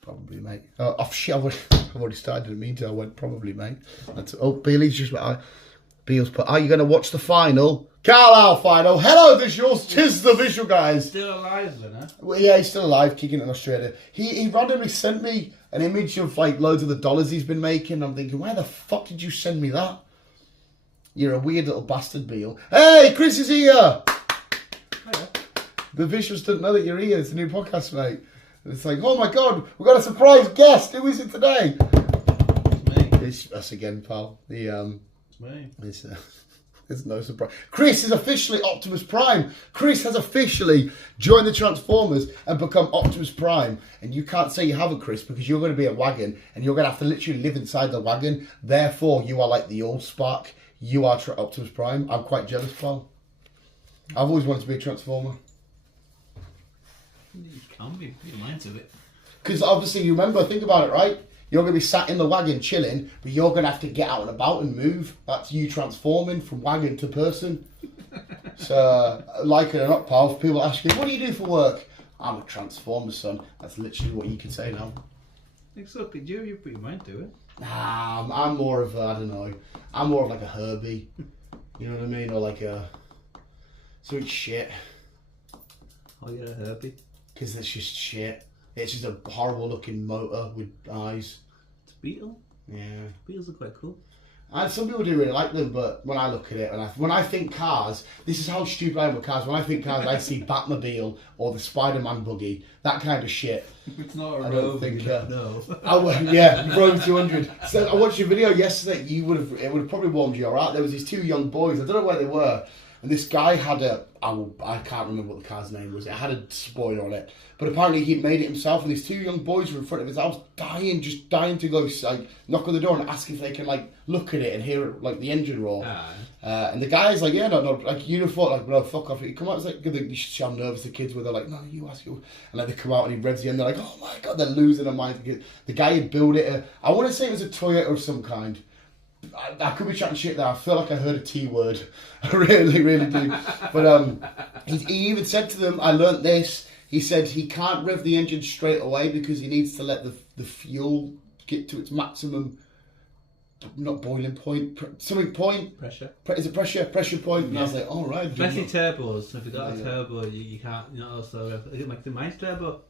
Probably, mate. Oh shit! I've already started. Didn't mean to. I went probably, mate. Bailey's just like, Beale's put. Are you going to watch the final? Carlisle final. Hello, visuals. Tis the visual guys. Still alive, then, huh? Well, yeah, he's still alive, kicking in Australia. He randomly sent me an image of like loads of the dollars he's been making. I'm thinking, why the fuck did you send me that? You're a weird little bastard, Beale. Hey, Chris is here. Hiya. The visuals don't know that you're here. It's a new podcast, mate. It's like, oh my god, we've got a surprise guest. Who is it today? It's me. It's us again, pal. It's me. There's no surprise. Chris is officially Optimus Prime. Chris has officially joined the Transformers and become Optimus Prime. And you can't say you haven't, Chris, because you're going to be a wagon and you're going to have to literally live inside the wagon. Therefore, you are like the old Spark. You are Optimus Prime. I'm quite jealous, pal. I've always wanted to be a Transformer. You can be. You don't mind to it. Because obviously, you remember, think about it, right? You're going to be sat in the wagon chilling, but you're going to have to get out and about and move. That's you transforming from wagon to person. So, like it or not, pal, if people ask you, what do you do for work? I'm a Transformer, son. That's literally what you can say now. I think so, could you? You put your mind to it. Nah, I'm more of, I don't know, I'm more of like a Herbie. You know what I mean? Or like a, something shit. Oh, you're a Herbie? Because it's just shit. It's just a horrible looking motor with eyes. It's a Beetle? Yeah. Beetles are quite cool. And some people do really like them, but when I look at it, when I think cars, this is how stupid I am with cars. When I think cars, I see Batmobile or the Spider-Man buggy, that kind of shit. It's not a I Rover, don't think. no. Yeah, Rover 200. So I watched your video yesterday. It would have probably warmed you alright. There was these two young boys. I don't know where they were. And this guy had I can't remember what the car's name was. It had a spoiler on it. But apparently he'd made it himself, and these two young boys were in front of his house, just dying to go, like, knock on the door and ask if they can, like, look at it and hear it, like, the engine roar. And the guy's like, yeah, no, like, you thought, like, no, fuck off. He come out, it's like, you should see how nervous the kids were. They're like, no, you ask you. And like, they come out and he revs the end. They're like, oh my god, they're losing their minds. The guy had built it. I want to say it was a Toyota of some kind. I could be chatting shit there. I feel like I heard a T word. I really, really do. But he even said to them, I learnt this. He said he can't rev the engine straight away because he needs to let the fuel get to its maximum, not boiling point, something point. Pressure. Is it pressure? Pressure point. And I was like, all right. Especially turbos. If you've got a turbo, you can't, you're not also rev. Is it like the mine's turbo?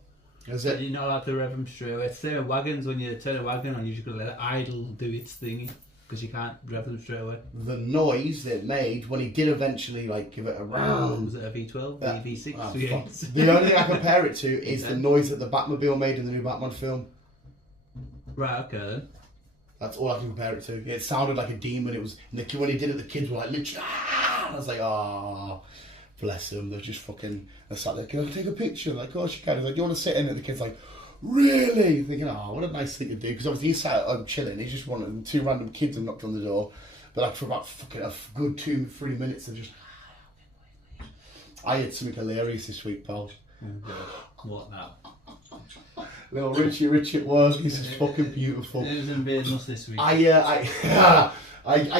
Is it? You're not allowed to rev them straight away. It's the same with wagons. When you turn a wagon on, you're just going to let it idle do its thingy. Because you can't rev them straight away. The noise it made when he did eventually like give it a round. Was it a V12? A V6? V8? The only thing I compare it to is the noise that the Batmobile made in the new Batman film. Right, okay then. That's all I can compare it to. It sounded like a demon. It was when he did it, the kids were like literally. Ah! And I was like, oh, bless them. They're just fucking. They're sat there. Can I take a picture? Like, oh, she can. He's like, do you want to sit in it? The kid's like, really? Thinking, oh, what a nice thing to do. Because obviously he's sat at home chilling. He's just one of them. Two random kids have knocked on the door. But like for about fucking a good 2-3 minutes, they're just. I had something hilarious this week, pal. What now? Little Richie at work. This is fucking beautiful. It was invading us this week. I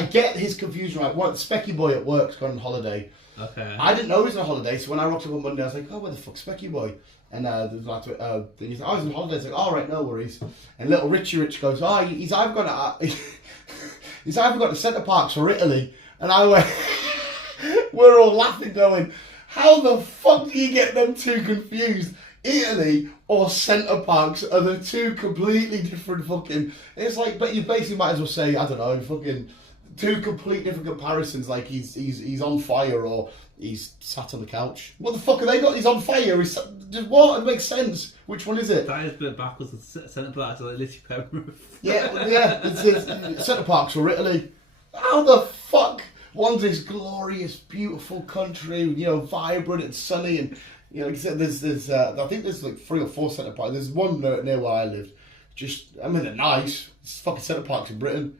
get his confusion right. What Specky boy at work's gone on holiday. Okay. I didn't know he was on holiday, so when I rocked up on Monday, I was like, oh, where the fuck's Specky boy? And he's like, oh, he's on holiday. I was like, all right, no worries. And little Richie goes, oh, he's either gone to Centre Parks or Italy. And I went, we're all laughing, going, how the fuck do you get them two confused? Italy or Centre Parks are the two completely different fucking. It's like, but you basically might as well say, I don't know, fucking two complete different comparisons. Like he's on fire or he's sat on the couch. What the fuck have they got? He's on fire. He's just what? It makes sense. Which one is it? That is a bit backwards. Centre Parks are like Litty Penrith. Yeah. It's Centre Parks or Italy. How the fuck? One's this glorious, beautiful country, you know, vibrant and sunny, and you know, like I said, there's I think there's like 3 or 4 Centre Parks. There's one near where I lived. I mean, they're nice. It's fucking Centre Parks in Britain.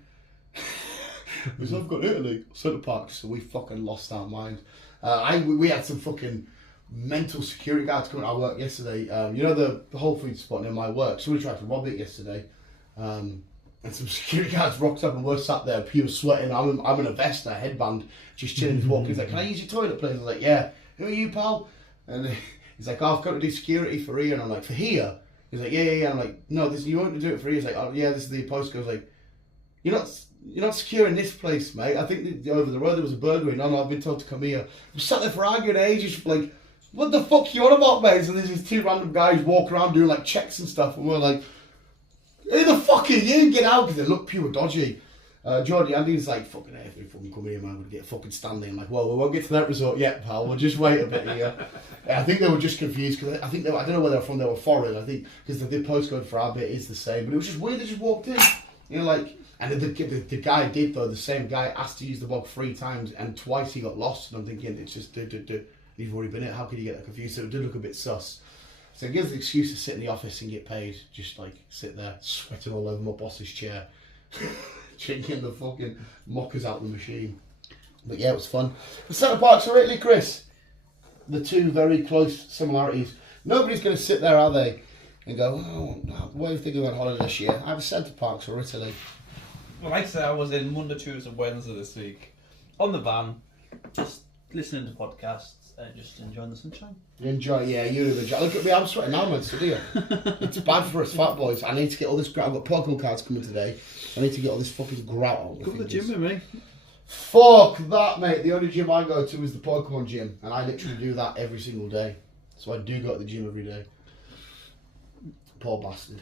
Because I've got Italy, Centre Parks, so we fucking lost our mind. We had some fucking mental security guards coming to our work yesterday. You know the Whole Foods spot near my work. Somebody tried to rob it yesterday. And some security guards rocked up and we're sat there, pure sweating. I'm in a vest and a headband, just chilling, just walking. He's like, can I use your toilet, please? I was like, yeah. who are you, pal? And he's like, oh, I've got to do security for here. And I'm like, for here? He's like, yeah. I'm like, no, you want to do it for here? He's like, oh, yeah, this is the postcode. I was like, you're not securing this place, mate. I think that over the road there was a burglary. No, I've been told to come here. I'm sat there for arguing ages, like, what the fuck you on about, mate? So there's these two random guys walking around doing like checks and stuff, and we're like, who the fuck are you? Get out, because they look pure dodgy. Jordy Andy's like, fucking hey, if we fucking come here, man, we'll get fucking Stanley. I'm like, well, we won't get to that resort yet, pal. We'll just wait a bit here. I think they were just confused because I don't know where they're from. They were foreign. I think because the postcode for our bit is the same, but it was just weird. They just walked in, like. And the guy did though. The same guy asked to use the bog 3 times, and twice he got lost. And I'm thinking, it's just you've already been it. How could you get that confused? So it did look a bit sus. So it gives the excuse to sit in the office and get paid. Just like sit there, sweating all over my boss's chair, drinking the fucking mockers out of the machine. But yeah, it was fun. The Centre Parks are Italy, Chris. The two very close similarities. Nobody's going to sit there, are they? And go, oh, where are you thinking on holiday this year? I have a Centre Parks or Italy. Well, like I said, I was in Monday, Tuesday, Wednesday this week on the van, just listening to podcasts and just enjoying the sunshine. Enjoy, yeah, you're the job. Look at me, I'm sweating now, man, studio. It's bad for us fat boys. I need to get all this grout. I've got Pokemon cards coming today. I need to get all this fucking grout out. Go to the gym with me. Fuck that, mate. The only gym I go to is the Pokemon gym, and I literally do that every single day. So I do go to the gym every day. Poor bastard.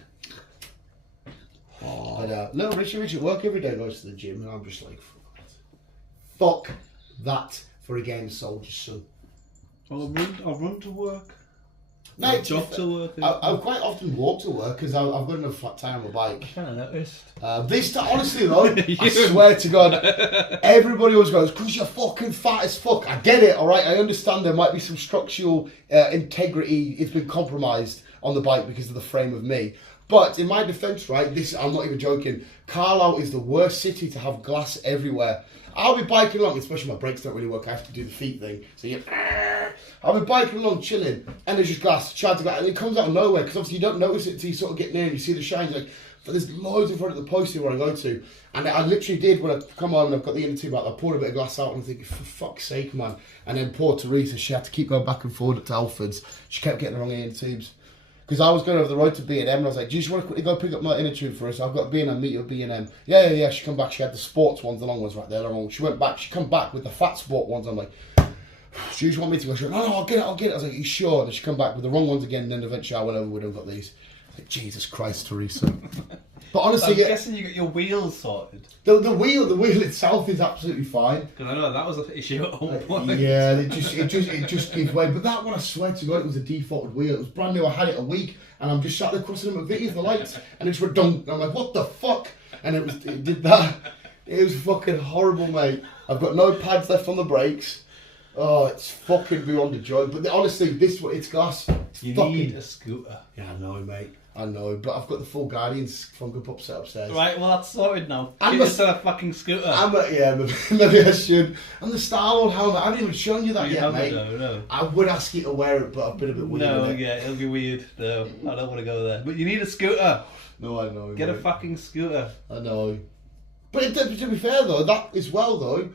Oh. But little Richie at work every day goes to the gym, and I'm just like, fuck that for a game of Soldier's Son. I'll run to work. Mate, jog to work. I quite often walk to work because I've got enough flat tire on my bike. I kind of noticed. This time, honestly though, I swear to God, everybody always goes, because you're fucking fat as fuck. I get it, alright? I understand there might be some structural integrity. It's been compromised on the bike because of the frame of me. But in my defence, right, I'm not even joking, Carlisle is the worst city to have glass everywhere. I'll be biking along, especially my brakes don't really work, I have to do the feet thing. So I'll be biking along, chilling, and there's just glass, trying to go, and it comes out of nowhere, because obviously you don't notice it until you sort of get near and you see the shines, like, but there's loads in front of the post here where I go to. And I literally did, when I come on and I've got the inner tube out, I poured a bit of glass out and I'm thinking, for fuck's sake, man. And then poor Teresa, she had to keep going back and forward to Alfred's. She kept getting the wrong inner tubes. Because I was going over the road to B&M and I was like, do you just want to quickly go pick up my inner tube for us? I've got B&M, meet you at B&M. Yeah. She come back, she had the sports ones, the long ones right there. The wrong. She went back, she come back with the fat sport ones. I'm like, do you just want me to go? She went, no, I'll get it. I was like, you sure? And then she come back with the wrong ones again, and then eventually I went over with them and got these. Like, Jesus Christ, Teresa. But honestly, I'm guessing you got your wheels sorted. The wheel itself is absolutely fine. Because I know that was an issue at all point. Yeah, it just gives way. But that one, I swear to God, it was a defaulted wheel. It was brand new. I had it a week, and I'm just sat there crossing them at videos, the lights, and it just went dunk. And I'm like, what the fuck? And it did that. It was fucking horrible, mate. I've got no pads left on the brakes. Oh, it's fucking beyond a joy. But honestly, it's glass. You need a scooter. Yeah, I know, mate. I know, but I've got the full Guardians from Good Pup set upstairs. Right, well that's sorted now. Get yourself a fucking scooter. Maybe I should. And the Star-Lord helmet, I haven't even shown you that yet, mate. No. I would ask you to wear it, but I've been a bit weird. No, yeah, it'll be weird. No, I don't want to go there. But you need a scooter. No, I know. Get a fucking scooter. I know. But to be fair though, that as well though.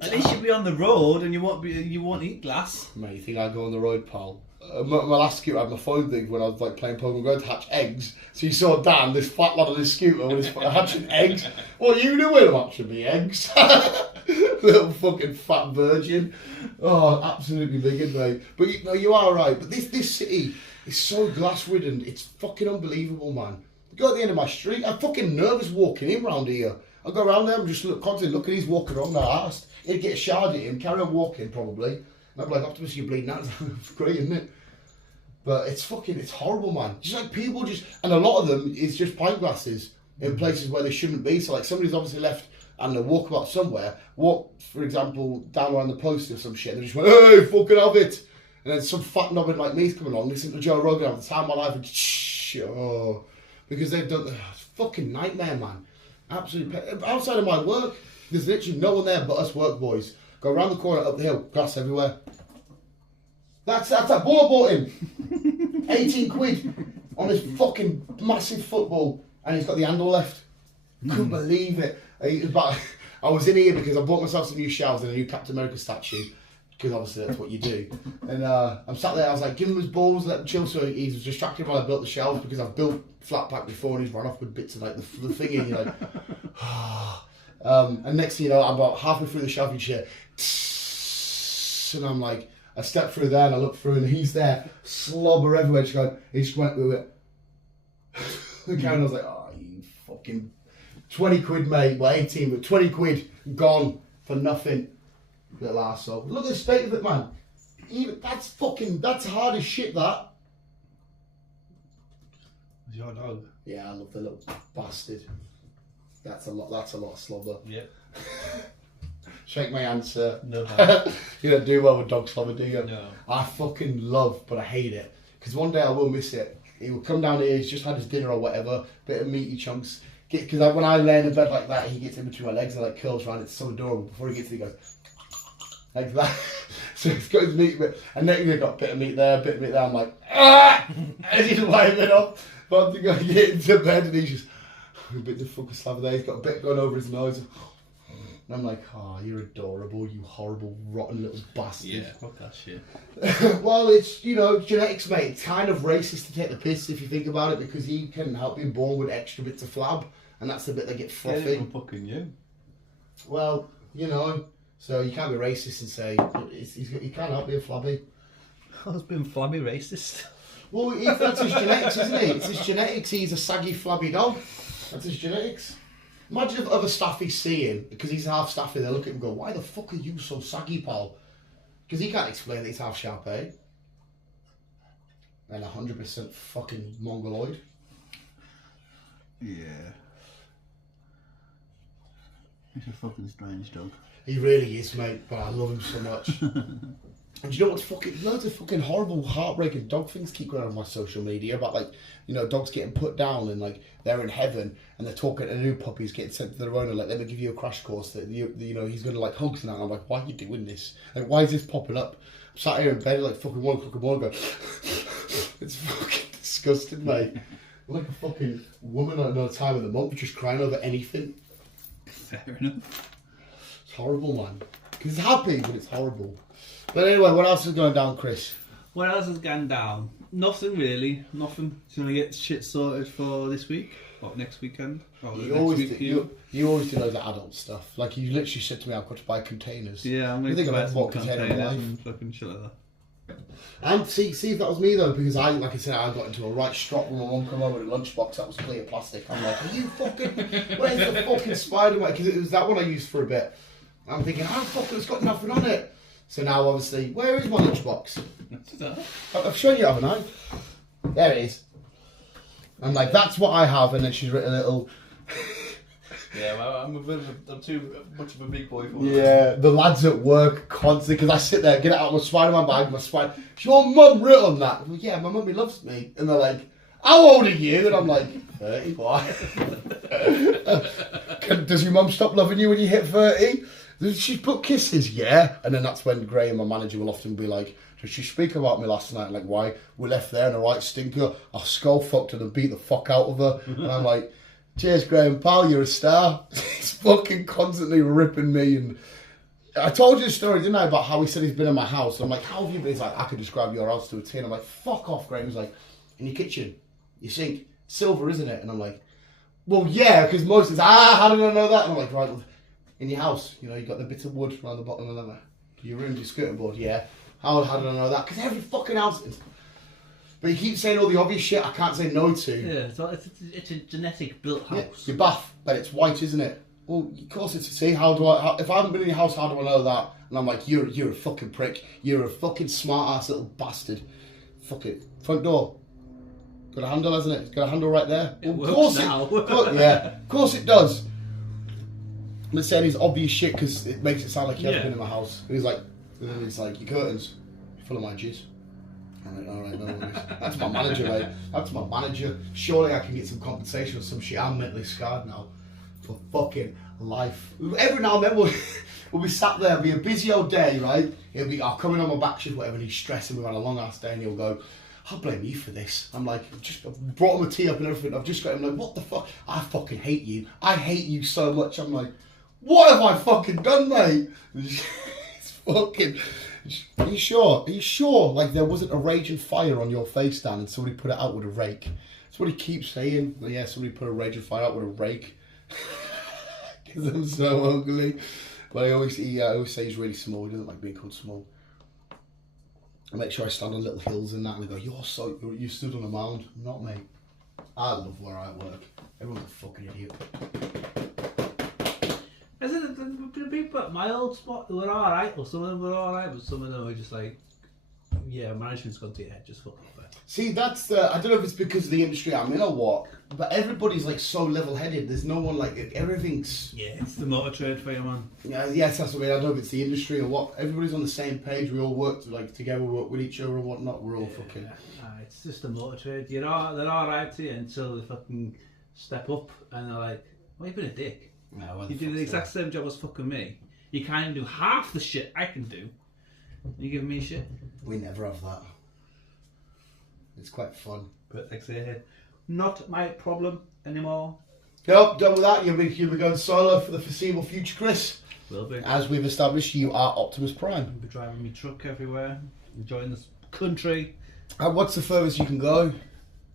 At least you'll be on the road and you won't eat glass. Mate, you think I go on the road, pal? My last scooter, I had my phone thing when I was like playing Pokemon Go to hatch eggs. So you saw Dan, this fat lad on his scooter, with his hatching eggs. What are you doing? I'm hatching me eggs. Little fucking fat virgin. Oh, absolutely big, mate. But you are right. But this city is so glass ridden. It's fucking unbelievable, man. I go at the end of my street. I'm fucking nervous walking in round here. I go around there, I'm just constantly looking. He's walking around. I asked. He'd get a shard at him, carry on walking probably. And I'd be like, Optimus, you're bleeding out. It's great, isn't it? But it's horrible, man. Just like people and a lot of them is just pint glasses in places where they shouldn't be. So like somebody's obviously left and they walk about somewhere, for example, down around the post or some shit, and they just went, hey, fucking have it. And then some fat knobbin like me's coming along, listening to Joe Rogan at the time of my life, and because they've done it's fucking nightmare, man. Absolutely. Outside of my work, there's literally no one there but us work boys. Go around the corner, up the hill, glass everywhere. That's that ball I bought him. 18 quid on his fucking massive football, and he's got the handle left. Couldn't believe it. I was in here because I bought myself some new shelves and a new Captain America statue, because obviously that's what you do. And I'm sat there, I was like, give him his balls, let him chill. So he's distracted while I built the shelves, because I've built flat pack before and he's run off with bits of like the thingy, and you're like, and next thing you know, I'm about halfway through the shelving chair, and I'm like, I step through there and I look through and he's there, slobber everywhere. He just went with it. And I was like, oh, you fucking 20 quid, mate. Well, 18, but 20 quid gone for nothing. Little arsehole. Look at the state of it, man. Even that's hard as shit, that. It's your dog. Yeah, I love the little bastard. That's a lot of slobber. Yep. Shake my hand, sir. No. You don't do well with dog slobber, do you? No. I fucking love, but I hate it. Because one day I will miss it. He will come down here, he's just had his dinner or whatever, bit of meaty chunks. Because when I lay in the bed like that, he gets in between my legs and like curls around. It's so adorable. Before he gets to it, he goes like that. So he's got his meat bit, and then he's got a bit of meat there, a bit of meat there. I'm like, ah! And he's wiping it off. But I'm thinking, I get into bed and he's just a bit of fucking slab there. He's got a bit going over his nose. And I'm like, oh, you're adorable, you horrible, rotten little bastard. Yeah, fuck that shit. Well, it's, genetics, mate. It's kind of racist to take the piss if you think about it, because he can help being born with extra bits of flab, and that's the bit that gets frothy. Yeah, fucking you. Well, so you can't be racist and say he can't help being flabby. I was being flabby racist. Well, that's his genetics, isn't it? It's his genetics. He's a saggy, flabby dog. That's his genetics. Imagine if other staff he's seeing, because he's half staffy, they look at him and go, why the fuck are you so saggy, pal? Because he can't explain that he's half Shar-Pei. And 100% fucking Mongoloid. Yeah. He's a fucking strange dog. He really is, mate, but I love him so much. And do you know what's loads of fucking horrible, heartbreaking dog things keep going on my social media about, like, dogs getting put down and, like, they're in heaven and they're talking to new puppies getting sent to their owner, like, let me give you a crash course that, he's going to, like, hugs and that. And I'm like, why are you doing this? Like, why is this popping up? I'm sat here in bed at, like, fucking 1 o'clock in the morning going, it's fucking disgusting, mate. I'm like a fucking woman at another time of the month just crying over anything. Fair enough. It's horrible, man. Because it's happy, but it's horrible. But anyway, what else is going down, Chris? What else has gone down? Nothing really. Nothing. Just gonna get shit sorted for this week or next weekend. Or You next always, week for you always do loads of adult stuff. Like, you literally said to me, I've got to buy containers. Yeah, I'm You going think to buy about some what container in containers life. and fucking shit like that. And see if that was me though, because I got into a right strop when my mum came over with a lunchbox that was clear plastic. I'm like, are you fucking, where's the fucking spider web? Because it was that one I used for a bit. I'm thinking, how the fuck, it's got nothing on it. So now obviously, where is my lunchbox? I've shown you, haven't I? There it is. I'm like, that's what I have, and then she's written a little. Yeah, well, I'm too much of a big boy for Yeah, the lads at work constantly, because I sit there, get it out of my Spider-Man bag, is your mum written that? I'm like, yeah, my mummy loves me. And they're like, how old are you? And I'm like, 30. Why? Does your mum stop loving you when you hit 30? Does she put kisses? Yeah. And then that's when Graham, my manager, will often be like, did she speak about me last night? Like, why? We left there in a right stinker. I skull fucked her and beat the fuck out of her. And I'm like, cheers, Graham, pal, you're a star. He's fucking constantly ripping me. And I told you the story, didn't I, about how he said he's been in my house. I'm like, how have you been? He's like, I could describe your house to a T. And I'm like, fuck off, Graham. He's like, in your kitchen, your sink, silver, isn't it? And I'm like, well, yeah, because most is, how did I know that? And I'm like, right, well, in your house, you got the bit of wood around the bottom of the your room, your skirting board, yeah. How did I know that? Because every fucking house is. But he keeps saying all the obvious shit I can't say no to. Yeah, it's a genetic built house. Yeah, your bath, but it's white, isn't it? Well, of course it's. See, if I haven't been in your house, how do I know that? And I'm like, you're a fucking prick. You're a fucking smart ass little bastard. Fuck it. Front door. Got a handle, hasn't it? It's got a handle right there. It Well, works now. Of course it does. I'm saying his obvious shit because it makes it sound like he hasn't been in my house. And he's like, your curtains full of my jizz. I'm like, alright, no worries. That's my manager, mate. That's my manager. Surely I can get some compensation or some shit. I'm mentally scarred now for fucking life. Every now and then we'll be sat there, it'll be a busy old day, right? I'll come in on my back shift, whatever, and he's stressing. We've had a long ass day, and he'll go, I'll blame you for this. I'm like, I've brought him a tea up and everything. I've just got him like, what the fuck? I fucking hate you. I hate you so much. I'm like, what have I fucking done, mate? It's fucking. Are you sure? Are you sure? Like there wasn't a raging fire on your face, Dan, and somebody put it out with a rake? That's what he keeps saying. Well, yeah, somebody put a raging fire out with a rake. Because I'm so ugly. But I always say he's really small. He doesn't like being called small. I make sure I stand on little hills and that, and I go, you stood on a mound. Not me. I love where I work. Everyone's a fucking idiot. The people at my old spot were alright, or some of them were alright, but some of them were just like, yeah, management's gone to your head, just fuck off there. See, that's I don't know if it's because of the industry I'm in or what, but everybody's like so level-headed. There's no one like, everything's... Yeah, it's the motor trade for you, man. Yes, that's what I mean. I don't know if it's the industry or what. Everybody's on the same page. We all work together, we work with each other and whatnot. We're all fucking... It's just the motor trade. They're alright to you until they fucking step up and they're like, well, you've been a dick. No, you do the exact same job as fucking me. You can't even do half the shit I can do. You giving me shit? We never have that. It's quite fun. But like I say, not my problem anymore. Nope, done with that. You'll be going solo for the foreseeable future, Chris. Will be. As we've established, you are Optimus Prime. I'll be driving my truck everywhere, enjoying this country. What's the furthest you can go?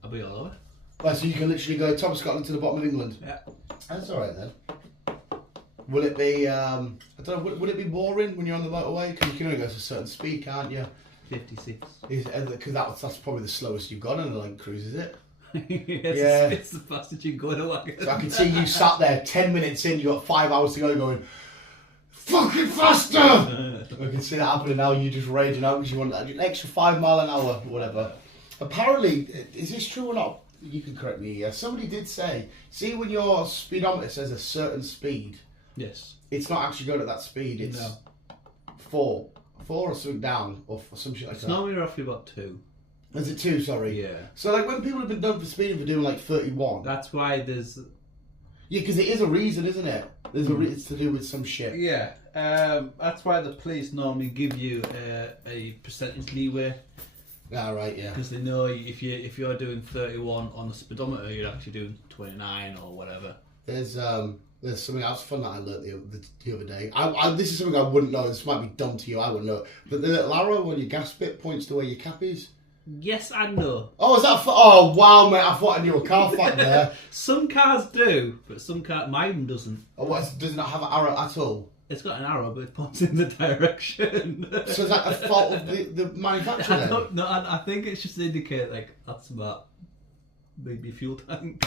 I'll be all over. Right, so you can literally go top of Scotland to the bottom of England? Yeah. That's alright then. Will it be, I don't know, will it be boring when you're on the motorway? Because you can only go to a certain speed, can't you? 56. Because that's probably the slowest you've gone on a land cruise, is it? It's the fastest you can go in a wagon. So I can see you sat there 10 minutes in, you got 5 hours to go going, fucking faster! I can see that happening now, you just raging out because you want an extra 5 mile an hour or whatever. Apparently, is this true or not? You can correct me here. Somebody did say, see when your speedometer says a certain speed, yes, it's not actually going at that speed, it's 4 or something down, or some shit like it's that. It's normally roughly about 2. Is it 2, sorry? Yeah. So like when people have been done for speeding for doing like 31. That's why there's... Yeah, because it is a reason, isn't it? There's it's to do with some shit. Yeah, that's why the police normally give you a percentage leeway. Ah, right, yeah. Because they know if you're doing 31 on the speedometer, you're actually doing 29 or whatever. There's something else fun that I learnt the other day. This is something I wouldn't know. This might be dumb to you. I wouldn't know. But the little arrow on your gas bit points to where your cap is. Yes and no. Oh, is that? Oh, wow, mate! I thought I knew a car fact there. Some cars do, but mine doesn't. Oh, does it not have an arrow at all? It's got an arrow, but it points in the direction. So is that a fault of the manufacturer? I don't know. I think it's just to indicate like that's about maybe fuel tank.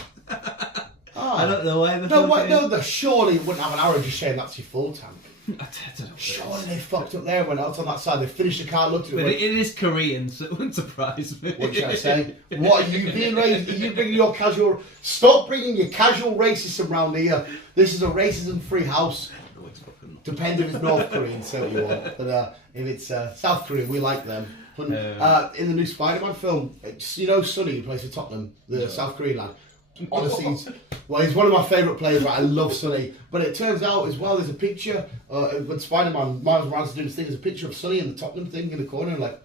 Oh. I don't know why. Surely it wouldn't have an arrow just saying that's your full tank. I don't know. Surely they fucked up there when I was on that side. They finished the car, looked at it. But it is Korean, so it wouldn't surprise me. What should I say? What are you being racist? Are you bringing your casual? Stop bringing your casual racism round here. This is a racism-free house. No, it's fucking not. Depends if it's North Korean, say what you want. But if it's South Korean, we like them. But, in the new Spider-Man film, you know Sonny, who plays for Tottenham, the South Korean lad. Honestly, he's one of my favourite players. Right? I love Sonny. But it turns out as well, there's a picture when Spider-Man, Miles Morales doing his thing. There's a picture of Sonny in the Tottenham thing in the corner. And like,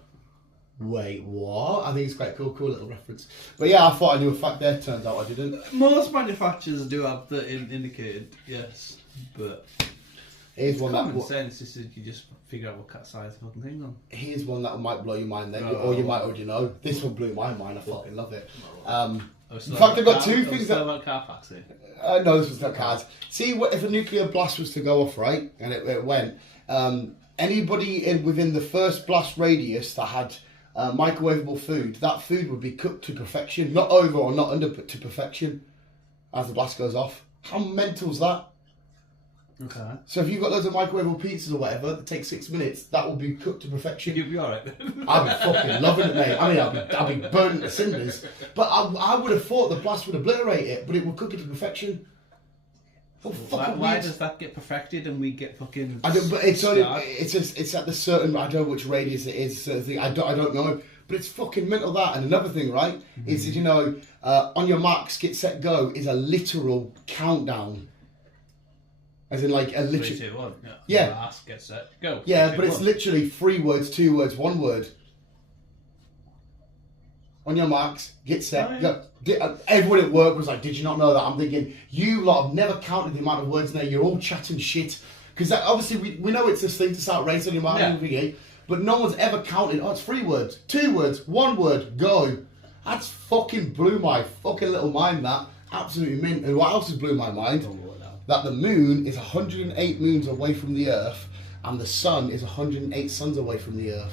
wait, what? I think it's quite cool little reference. But yeah, I thought I knew a fact there. Turns out I didn't. Most manufacturers do have that indicated, yes, but here's one common sense is you just figure out what cat size the fucking thing's on. Here's one that might blow your mind then, or you might already know. This one blew my mind. I fucking love it. In fact, I've got two things that... about car facts here. No, this was not cars. See, if a nuclear blast was to go off, right, and it went, anybody within the first blast radius that had microwavable food, that food would be cooked to perfection, not over or not under, but to perfection, as the blast goes off. How mental's that? Okay. So if you've got loads of microwavable pizzas or whatever that take 6 minutes, that will be cooked to perfection. You'll be alright then. I'd be fucking loving it, mate. I mean, I'd be burning to cinders. But I would have thought the blast would obliterate it, but it would cook it to perfection. Why does that get perfected and we get fucking? I don't. But it's only. It's at the certain. I don't know which radius it is. Certain thing. I don't know. But it's fucking mental that. And another thing, right, is that, on your marks, get set, go is a literal countdown. As in, like, a literal... 3, 2, 1. Yeah. Last, get set, go. Yeah, 3, 2, but it's 1. literally 3 words, 2 words, 1 word. On your marks, get set, go. Everyone at work was like, did you not know that? I'm thinking, you lot have never counted the amount of words in there. You're all chatting shit. Because obviously, we know it's this thing to start racing on your mark and everything, But no one's ever counted, oh, it's 3 words, 2 words, 1 word, go. That's fucking blew my fucking little mind, that. Absolutely mint. And what else has blew my mind? That the moon is 108 moons away from the Earth, and the sun is 108 suns away from the Earth.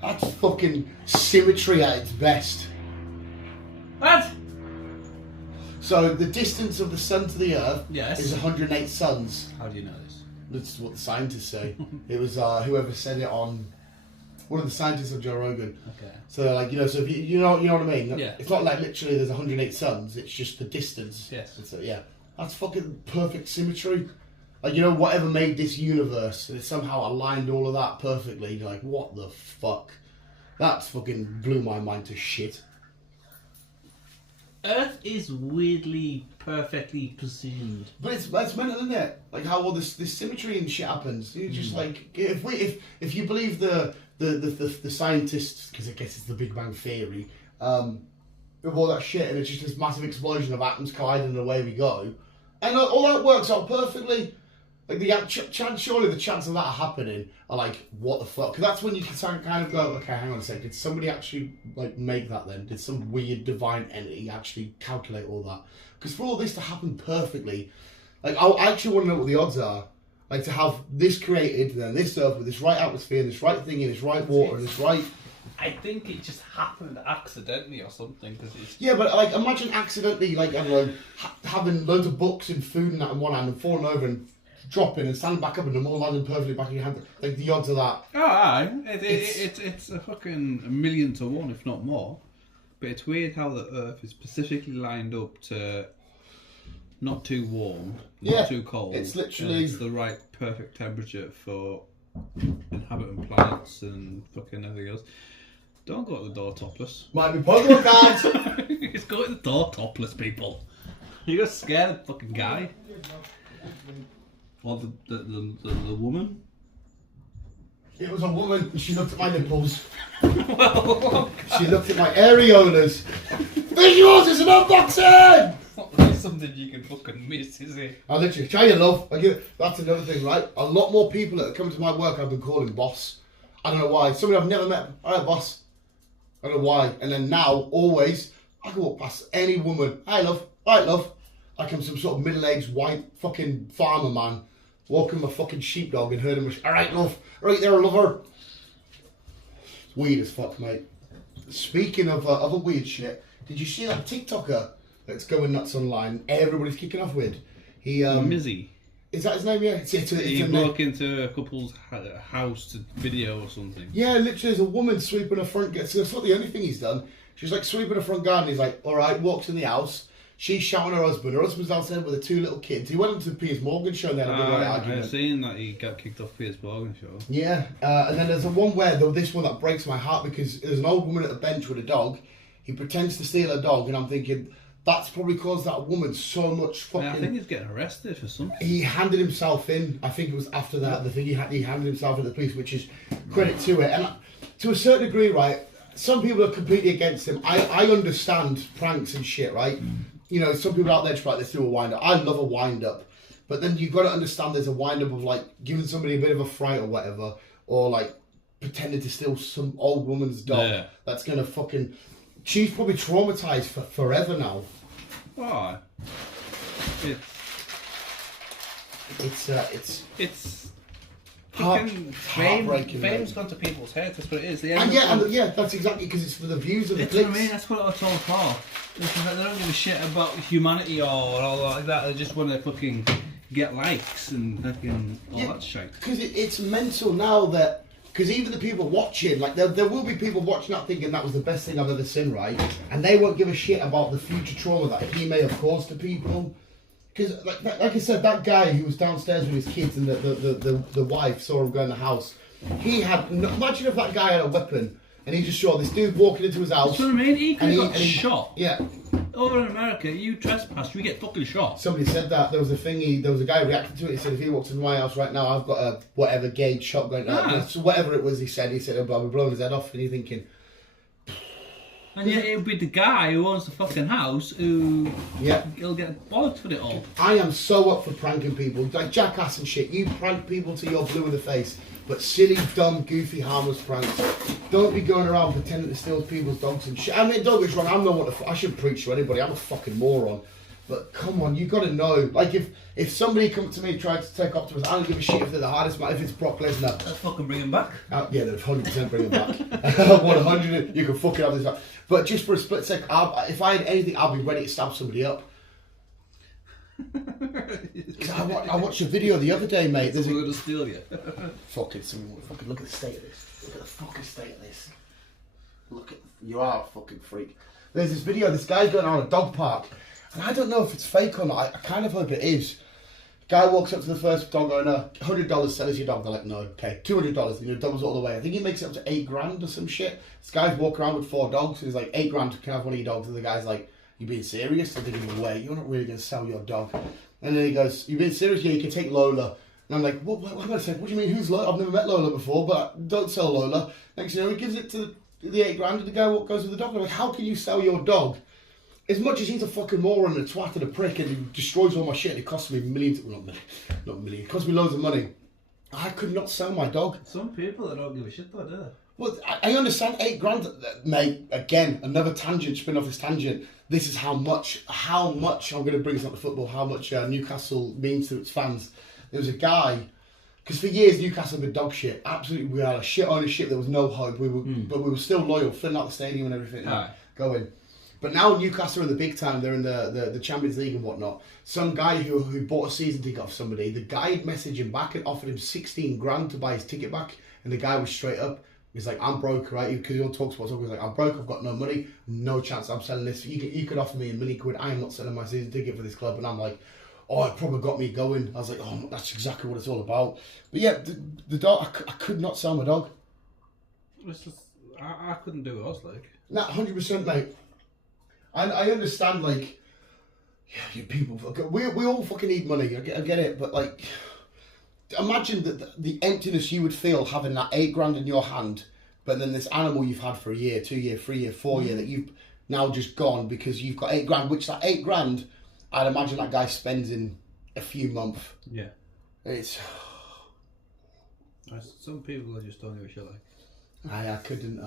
That's fucking symmetry at its best. What? So the distance of the sun to the Earth Yes. is 108 suns. How do you know this? That's what the scientists say. It was whoever said it on one of the scientists of Joe Rogan. Okay. So like, you know, so if you know what I mean. Yeah. It's not like literally there's 108 suns. It's just the distance. Yes. So yeah, that's fucking perfect symmetry. Like, you know, whatever made this universe, it somehow aligned all of that perfectly. You're like, what the fuck? That's fucking blew my mind to shit. Earth is weirdly perfectly positioned. But it's mental, isn't it? Like how all this symmetry and shit happens. You just like if you believe the scientists, because I guess it's the Big Bang Theory, of all that shit, and it's just this massive explosion of atoms colliding and away we go, and all that works out perfectly. Like the chance, surely the chance of that happening are like, what the fuck? Because that's when you can kind of go, okay, hang on a sec, did somebody actually like make that then? Did some weird divine entity actually calculate all that? Because for all this to happen perfectly, like I actually want to know what the odds are. Like to have this created, then this Earth with this right atmosphere, and this right thing, and this right water, and this right... I think it just happened accidentally or something. Cause it's... Yeah, but like imagine accidentally, like, I don't know, having loads of books and food in that in one hand and falling over and dropping and standing back up and them all landing perfectly back in your hand. Like the odds of that. Oh, aye. It's a fucking 1,000,000 to 1, if not more. But it's weird how the Earth is specifically lined up to not too warm, not too cold. It's literally it's the right perfect temperature for inhabiting planets and fucking everything else. Don't go at the door topless. Might be Pokemon cards. Just go at the door topless, people. You're gonna scare the fucking guy. Or the woman. It was a woman and she looked at my nipples. Well, She looked at my areolas. Visuals is an unboxing! it's not really something you can fucking miss, is it? I literally tell you, love. That's another thing, right? A lot more people that come to my work I've been calling boss. I don't know why. Somebody I've never met. Alright, boss. I don't know why. And then now, always, I can walk past any woman. Hi, love. Alright, love. Like I'm some sort of middle-aged white fucking farmer man walking my fucking sheepdog and herding my... Alright, love. Right there, lover. It's weird as fuck, mate. Speaking of other weird shit, did you see that TikToker that's going nuts online? Everybody's kicking off with. He Mizzy. Is that his name? Yeah. He broke into a couple's house to video or something. Yeah, literally, there's a woman sweeping her front garden. So that's not the only thing he's done. She's like sweeping her front garden. He's like, all right, walks in the house. She's shouting at her husband. Her husband's downstairs with the 2 little kids. He went into the Piers Morgan show and they had a big argument. I've seen that he got kicked off Piers Morgan show. Yeah, and then there's a one where, though, this one that breaks my heart because there's an old woman at a bench with a dog. He pretends to steal her dog, and I'm thinking, that's probably caused that woman so much fucking... I think he's getting arrested for something. He handed himself in. I think it was after that, the thing he handed himself in to the police, which is credit to it. And to a certain degree, right, some people are completely against him. I understand pranks and shit, right? You know, some people out there try, let's do a wind-up. I love a wind-up. But then you've got to understand there's a wind-up of, like, giving somebody a bit of a fright or whatever, or, like, pretending to steal some old woman's dog that's going to fucking... She's probably traumatised for forever now. Why? It's heartbreaking. Fame's gone to people's heads, that's what it is. That's exactly because it's for the views of the clicks. What I mean, that's what it's all for. They don't give a shit about humanity or all like that. They just want to fucking get likes and fucking all that shit. Because it's mental now that... Because even the people watching, like, there will be people watching that thinking that was the best thing I've ever seen, right? And they won't give a shit about the future trauma that he may have caused to people. Because, like I said, that guy who was downstairs with his kids and the wife saw him go in the house, he had... Imagine if that guy had a weapon and he just saw this dude walking into his house. That's what I mean. He could have got shot. Yeah. Over in America, you trespass, you get fucking shot. Somebody said that. There was a guy reacted to it. He said, if he walks into my house right now, I've got a whatever gauge shot going on. So whatever it was, he said, oh, blah, blah, blowing his head off. And you're thinking... And yet it would be the guy who owns the fucking house who... He'll get bollocks for it all. I am so up for pranking people. Like Jackass and shit. You prank people till you're blue in the face. But silly, dumb, goofy, harmless pranks. Don't be going around pretending to steal people's dogs and shit. I mean, don't get me wrong, I'm not what I shouldn't preach to anybody. I'm a fucking moron. But come on, you got to know. Like, if somebody comes to me and tries to take Optimus, I don't give a shit if they're the hardest man, if it's Brock Lesnar. Let's fucking bring him back. Yeah, they'd 100% bring him back. 100, you can fucking have this back. But just for a split second, if I had anything, I'll be ready to stab somebody up. I watched a video the other day, mate. There's going to steal you. Fucking look at the state of this. Look at the fucking state of this. You are a fucking freak. There's this video, this guy's going on a dog park. And I don't know if it's fake or not. I kind of hope it is. Guy walks up to the first dog owner, $100, sell us your dog. They're like, no, okay, $200, doubles it all the way. I think he makes it up to $8,000 or some shit. This guy's walking around with 4 dogs. So he's like, $8,000, can I have one of your dogs? And the guy's like, you being serious? I'm thinking, no way, you're not really going to sell your dog. And then he goes, you being serious? Yeah, you can take Lola. And I'm like, what am I saying? What do you mean, who's Lola? I've never met Lola before, but don't sell Lola. Next thing you know, he gives it to the $8,000 and the guy goes with the dog. I'm like, how can you sell your dog? As much as he's a fucking moron and a twat and a prick and he destroys all my shit and it costs me millions, well, not millions, it costs me loads of money. I could not sell my dog. Some people that don't give a shit though, do they? Well, I understand $8,000, mate, again, another tangent, spin off this tangent. This is how much I'm going to bring this up to football, how much Newcastle means to its fans. There was a guy, because for years Newcastle had been dog shit. Absolutely, we had a shit ownership, there was no hope, but we were still loyal, filling out the stadium and everything, going. But now Newcastle are in the big time, they're in the Champions League and whatnot. Some guy who bought a season ticket off somebody, the guy had messaged him back and offered him $16,000 to buy his ticket back, and the guy was straight up. He's like, I'm broke, right? Because he on Talksport, he's like, I'm broke, I've got no money, no chance I'm selling this. You could offer me £1 million, I am not selling my season ticket for this club. And I'm like, oh, it probably got me going. I was like, oh, that's exactly what it's all about. But yeah, the dog, I could not sell my dog. It's just, I couldn't do it, I was like. Nah, 100%, mate. I understand, like, yeah, you people, we all fucking need money, I get it, but like, imagine the emptiness you would feel having that $8,000 in your hand, but then this animal you've had for a year, 2 year, 3 year, 4 year that you've now just gone because you've got $8,000, which that $8,000, I'd imagine that guy spends in a few months. Yeah. It's... Some people just don't give a shit like. I couldn't,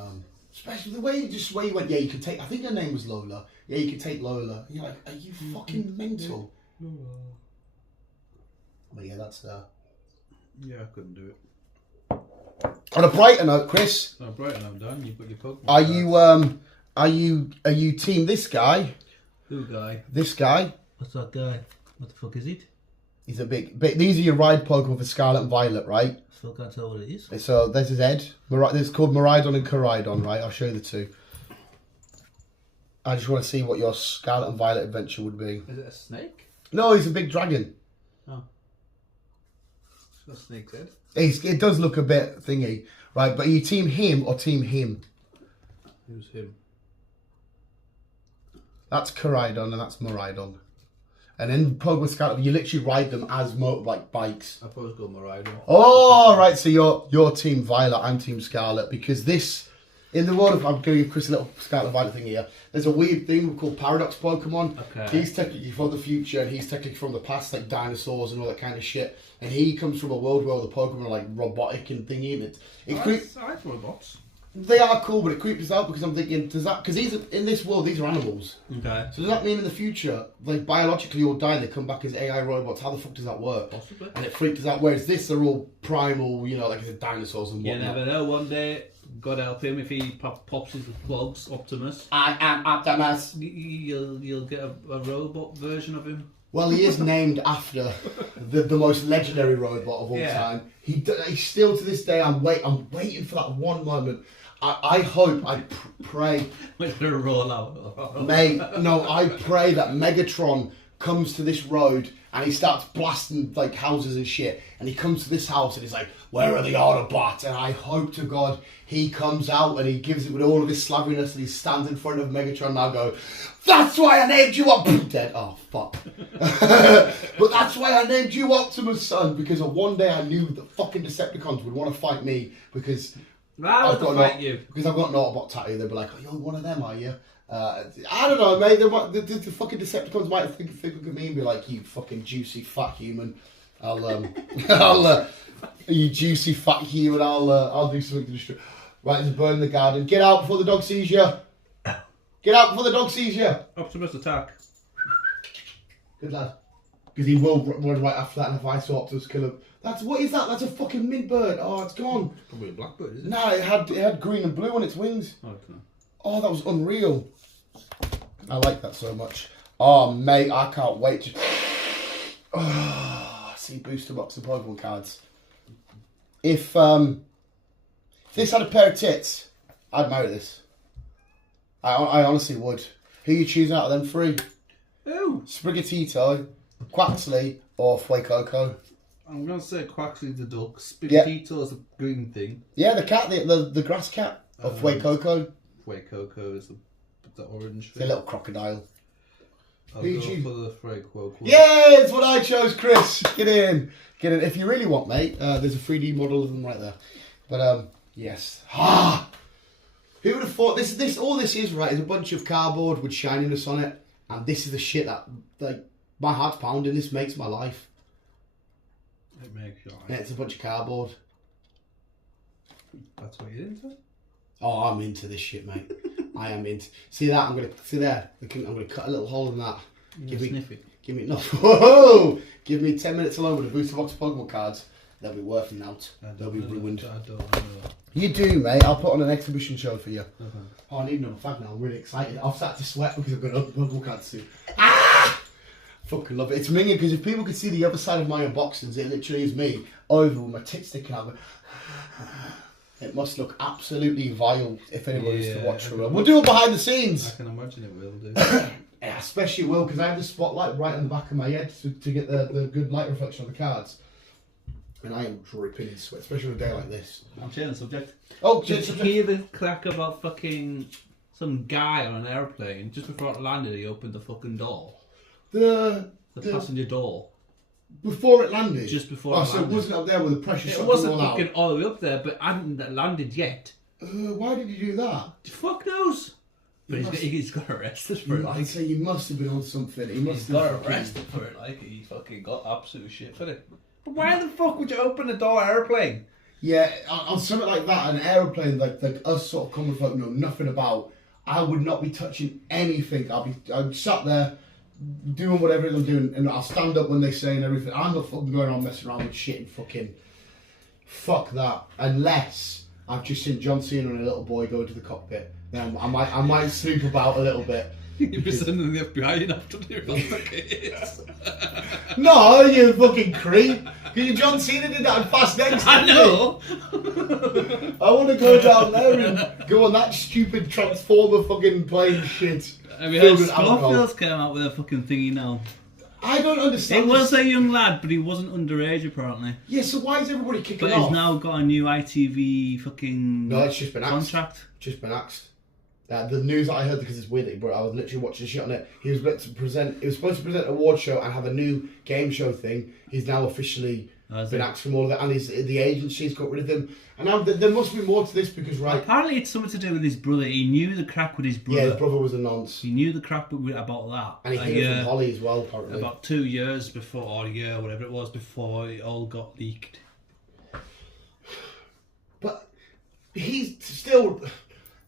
especially the way you went, yeah, you could take, I think her name was Lola, yeah, you could take Lola. You're like, are you fucking mental? But yeah, that's yeah, I couldn't do it. On a brighter note, Chris. On a brighter note, Dan, you've got your Pokemon. Are you team this guy? Who guy? This guy. What's that guy? What the fuck is it? He's a big. These are your ride Pokemon for Scarlet and Violet, right? Still can't tell what it is. So this is Ed. This is called Miraidon and Coridon, right? I'll show you the two. I just want to see what your Scarlet and Violet adventure would be. Is it a snake? No, he's a big dragon. Oh. It's got a snake's head. It does look a bit thingy, right? But are you team him or team him? Who's him? That's Coridon and that's Miraidon. And then Pokemon Scarlet, you literally ride them as motorbike bikes. I thought it was called Miraidon. Oh, right. So you're team Violet, I'm team Scarlet, because this, in the world of, I'm going to give Chris a little Scarlet Violet thing here. There's a weird thing called Paradox Pokemon. Okay. He's technically from the future and he's technically from the past, like dinosaurs and all that kind of shit. And he comes from a world where the Pokemon are like robotic and thingy. I like robots. They are cool, but it creeps us out because I'm thinking, does that, because in this world, these are animals. Okay. So does that mean in the future, like biologically all die, they come back as AI robots? How the fuck does that work? Possibly. And it freaked us out. Whereas this, they're all primal, like I said, dinosaurs and whatnot. You never know. One day, God help him, if he pops into plugs, Optimus. I am Optimus. You'll get a robot version of him. Well, he is named after the most legendary robot of all time. He still to this day, I'm waiting for that one moment. I hope, I pray. We're going to roll out. Mate, no, I pray that Megatron comes to this road and he starts blasting like houses and shit. And he comes to this house and he's like, where are the Autobots? And I hope to God he comes out and he gives it with all of his slabberiness and he stands in front of Megatron and I'll go, that's why I named you Optimus. Dead. Oh, fuck. But that's why I named you Optimus, son. Because one day I knew that fucking Decepticons would want to fight me because... Because I've got an Autobot tattoo. They'll be like, oh, you're one of them, are you? I don't know, mate. The fucking Decepticons might think of me and be like, you fucking juicy fat human. You juicy fat human. I'll do something to destroy. Right, there's a bird in the garden. Get out before the dog sees you. Get out before the dog sees you. Optimus attack. Good lad. Because he will run right after that, and if I saw Optimus kill him. What is that? That's a fucking mint bird. Oh, it's gone. Probably a blackbird, isn't it? No, it had green and blue on its wings. Oh, okay. Oh, that was unreal. I like that so much. Oh, mate, I can't wait to... Oh, see booster box of Pokemon cards. If this had a pair of tits, I'd marry this. I honestly would. Who you choosing out of them three? Who? Sprigatito, Quaxley, or Fuecoco? I'm going to say Quaxley the duck. Sprigatito's the green thing. Yeah, the cat, the grass cat, or Fuecoco. Fuecoco is the orange thing. The little crocodile. I'll go for the Fuecoco. Yeah, it's what I chose, Chris. Get in. If you really want, mate, there's a 3D model of them right there. But, yes. Who would have thought all this is, right, is a bunch of cardboard with shininess on it. And this is the shit that, like, my heart's pounding. This makes my life. It makes your life. Yeah, it's a bunch of cardboard. That's what you're into? Oh, I'm into this shit, mate. I am into. See that? I'm gonna cut a little hole in that. Give me no. Whoa! Give me 10 minutes alone with a booster box of Pokemon cards. They'll be working out. They'll be ruined. I don't know. You do, mate. I'll put on an exhibition show for you. Okay. Oh, I need another fag now. I'm really excited. I've started to sweat because I've got another Pokemon card soon. Fucking love it. It's minging because if people could see the other side of my unboxings, it literally is me over with my tits sticking out. It must look absolutely vile if anyone is to watch for it. We'll do it behind the scenes. I can imagine it will do. Yeah, especially will because I have the spotlight right on the back of my head to get the good light reflection on the cards. And I am dripping in sweat, especially on a day like this. I'm changing the subject. Oh, did you hear the crack about fucking some guy on an airplane just before it landed? He opened the fucking door. The passenger door. Before it landed? Just before it landed. So it wasn't up there with the pressure shot. It wasn't fucking all the way up there, but it hadn't landed yet. Why did he do that? Fuck knows. But he's got arrested for it. I'd say he must have been on something. He's got arrested for it. Like he fucking got absolute shit for it. But why the fuck would you open a door airplane? Yeah, on something like that, an aeroplane like us sort of common folk know nothing about. I would not be touching anything. I'd sat there doing whatever I'm doing, and I'll stand up when they say and everything. I'm not fucking going on messing around with shit and fucking fuck that. Unless I've just seen John Cena and a little boy go into the cockpit, then I might snoop about a little bit. You'd be sending the FBI in after you about the kids. No, you fucking creep. Because John Cena did that in Fast X. I know. I want to go down there and go on that stupid Transformer fucking plane shit. I mean, Scorpio's came out with a fucking thingy now. I don't understand. It was a young lad, but he wasn't underage apparently. Yeah, so why is everybody kicking off? But he's now got a new ITV fucking no, it's just been contract. Axed. Just been axed. The news that I heard, because it's weird that he brought it, I was literally watching the shit on it. He was supposed to present an award show and have a new game show thing. He's now officially been axed from all of that, and the agency's got rid of him. And now there must be more to this because apparently it's something to do with his brother. He knew the crack with his brother. Yeah, his brother was a nonce. He knew the crack about that. And he hid it from Holly as well, apparently. About 2 years before, or a year, whatever it was, before it all got leaked. But he's still...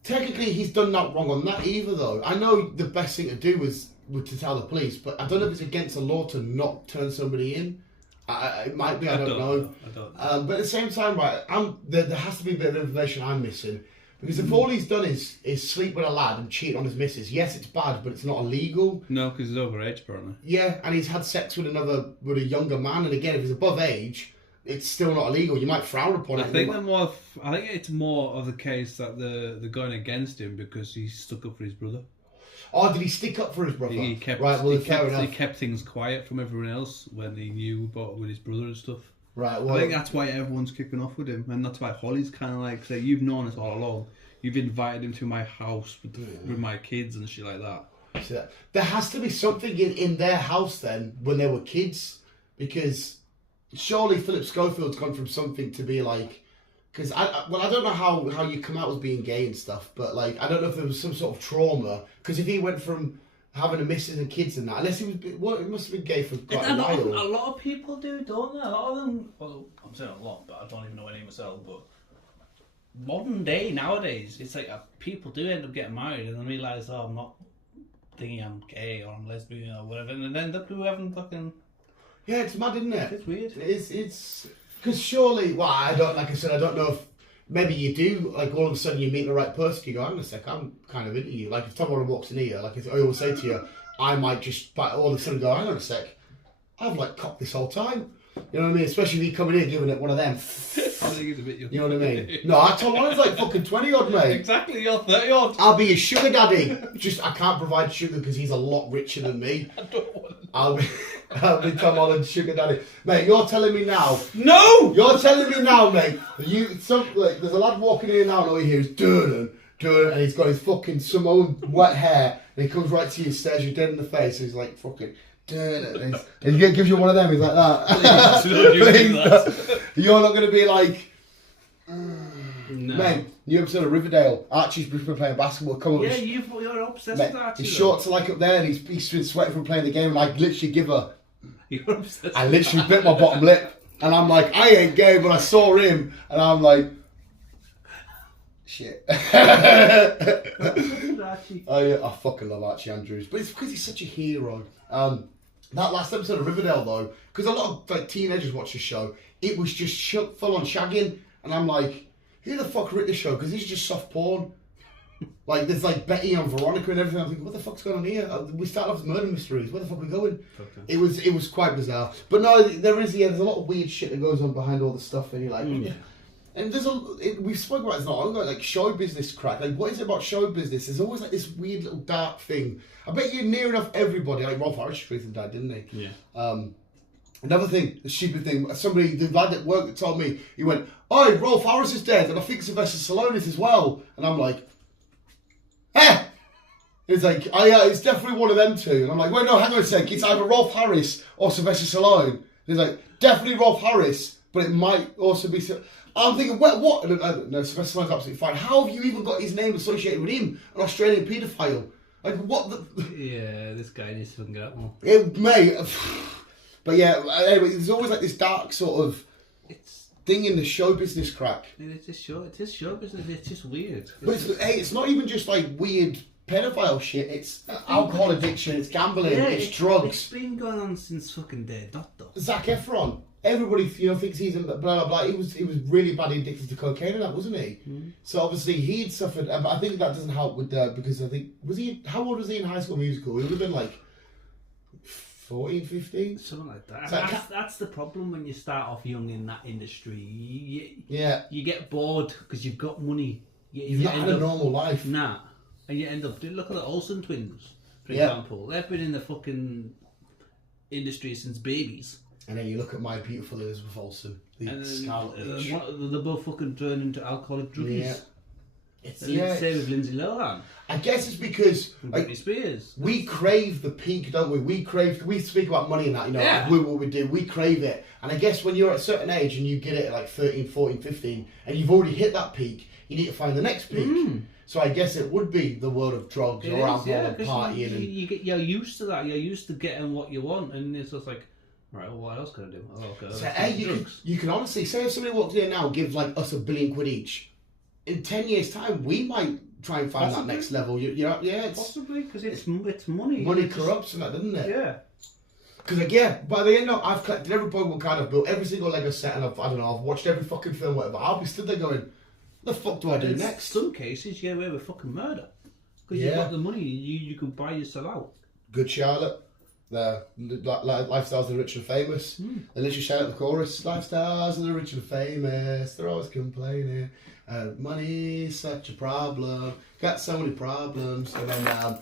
Technically, he's done not wrong on that either, though. I know the best thing to do was to tell the police, but I don't know if it's against the law to not turn somebody in. It might be, I don't know. But at the same time, right, there has to be a bit of information I'm missing. Because if all he's done is sleep with a lad and cheat on his missus, yes, it's bad, but it's not illegal. No, because he's overage, apparently. Yeah, and he's had sex with a younger man, and again, if he's above age... It's still not illegal. You might frown upon it. I think it's more of the case that they're going against him because he stuck up for his brother. Oh, did he stick up for his brother? He kept things quiet from everyone else when he knew about with his brother and stuff. Right. Well, I think that's why everyone's kicking off with him, and that's why Holly's kind of like, say, you've known us all along. You've invited him to my house with my kids and shit like that. So there has to be something in their house then when they were kids, because. Surely Philip Schofield's gone from something to be like, because I don't know how you come out as being gay and stuff, but like I don't know if there was some sort of trauma, because if he went from having a missus and kids and that. Unless he was, it must have been gay for quite a while. A lot of people do, don't they? A lot of them. Well, I'm saying a lot, but I don't even know any myself. But modern day nowadays, it's like people do end up getting married and then realise, oh, I'm not thinking I'm gay or I'm lesbian or whatever, and then end up having fucking. Yeah, it's mad, isn't it? It's weird. It's because surely, well, I don't know if maybe you do, like all of a sudden you meet the right person, you go, hang on a sec, I'm kind of into you. Like if someone walks in here, like I always say to you, I might just all of a sudden go, hang on a sec, I've like cocked this whole time. You know what I mean? Especially if you coming in giving it one of them. I think it's a bit young. You know what I mean? No, I told mine's like fucking 20 odd, mate. Exactly, you're 30 odd. I'll be his sugar daddy. Just I can't provide sugar because he's a lot richer than me. I don't want to. I'll be Tom Holland's sugar daddy. Mate, you're telling me now. No! You're telling me now, mate. There's a lad walking in now and all you hear is dun and he's got his fucking Simone wet hair and he comes right to you, stares you dead in the face and he's like fucking and he gives you one of them, he's like that. Please, you're not going to be like, no. Mate, new episode of Riverdale. Archie's been playing basketball. Come on, you're obsessed with Archie. His shorts are like up there, and he's been sweating from playing the game. And I literally give her. You're obsessed. I literally bit my bottom lip, and I'm like, I ain't gay, but I saw him, and I'm like, shit. I fucking love Archie Andrews, but it's because he's such a hero. That last episode of Riverdale though, because a lot of like teenagers watch this show, it was just full on shagging, and I'm like, who the fuck wrote this show? Because it's just soft porn. Like there's like Betty and Veronica and everything. I'm thinking, what the fuck's going on here? We started off with murder mysteries. Where the fuck are we going? Okay. It was quite bizarre. But no, there's a lot of weird shit that goes on behind all the stuff, and you're like, yeah. And we've spoken about this not long ago, like show business crack. Like, what is it about show business? There's always like this weird little dark thing. I bet you're near enough everybody. Like Rolf Harris recently died, didn't he? Yeah. Another thing, the stupid thing. The lad at work that told me, he went, "Oh, Rolf Harris is dead, and I think Sylvester Stallone is as well." And I'm like, "Eh." He's like, "Oh yeah, it's definitely one of them two." And I'm like, "Wait, no, hang on a sec. It's either Rolf Harris or Sylvester Stallone." And he's like, "Definitely Rolf Harris, but it might also be." I'm thinking, what? No, Sylvester Stallone's absolutely fine. How have you even got his name associated with him, an Australian paedophile? Like, what the... Yeah, this guy needs to get more. It may... But yeah, anyway, there's always like this dark sort of thing in the show business crack. It is show business, it's just weird. But it's not even just like weird pedophile shit, it's alcohol addiction, it's gambling, it's drugs. It's been going on since fucking day dot though. Zac Efron. Everybody, thinks he's in blah blah blah. He was really badly addicted to cocaine and that, wasn't he? Mm. So obviously he'd suffered, but I think that doesn't help with because I think how old was he in High School Musical? He would have been like 14, 15? Something like that. So that's the problem when you start off young in that industry. You get bored because you've got money. You've not had a normal life. Nah, and you end up. Look at the Olsen twins, for example. They've been in the fucking industry since babies. And then you look at My Beautiful Elizabeth Olsen, the Scarlet Witch. They're both fucking turned into alcoholic druggies. Yeah. It's same with Lindsay Lohan. I guess it's because Britney Spears. We crave the peak, don't we? We speak about money and that, what we do. We crave it. And I guess when you're at a certain age and you get it at like 13, 14, 15, and you've already hit that peak, you need to find the next peak. Mm. So I guess it would be the world of drugs or alcohol and partying. You're used to that. You're used to getting what you want, and it's just like, right, well, what else can I do? Oh, okay. So, you can honestly say if somebody walked in now and gives like us £1 billion each, in 10 years' time, we might try and find that next level. Possibly, because it's money. Money corrupts and that, doesn't it? Yeah. Because by the end of I've collected every Pokemon card, I've built every single Lego set, and I've watched every fucking film, whatever. I'll be stood there going, the fuck do I do next? In some cases, you get away with fucking murder. Because you've got the money, you can buy yourself out. Good Charlotte. The lifestyles of the rich and famous. They literally shout out the chorus, lifestyles of the rich and famous, they're always complaining. Money's such a problem, got so many problems. And then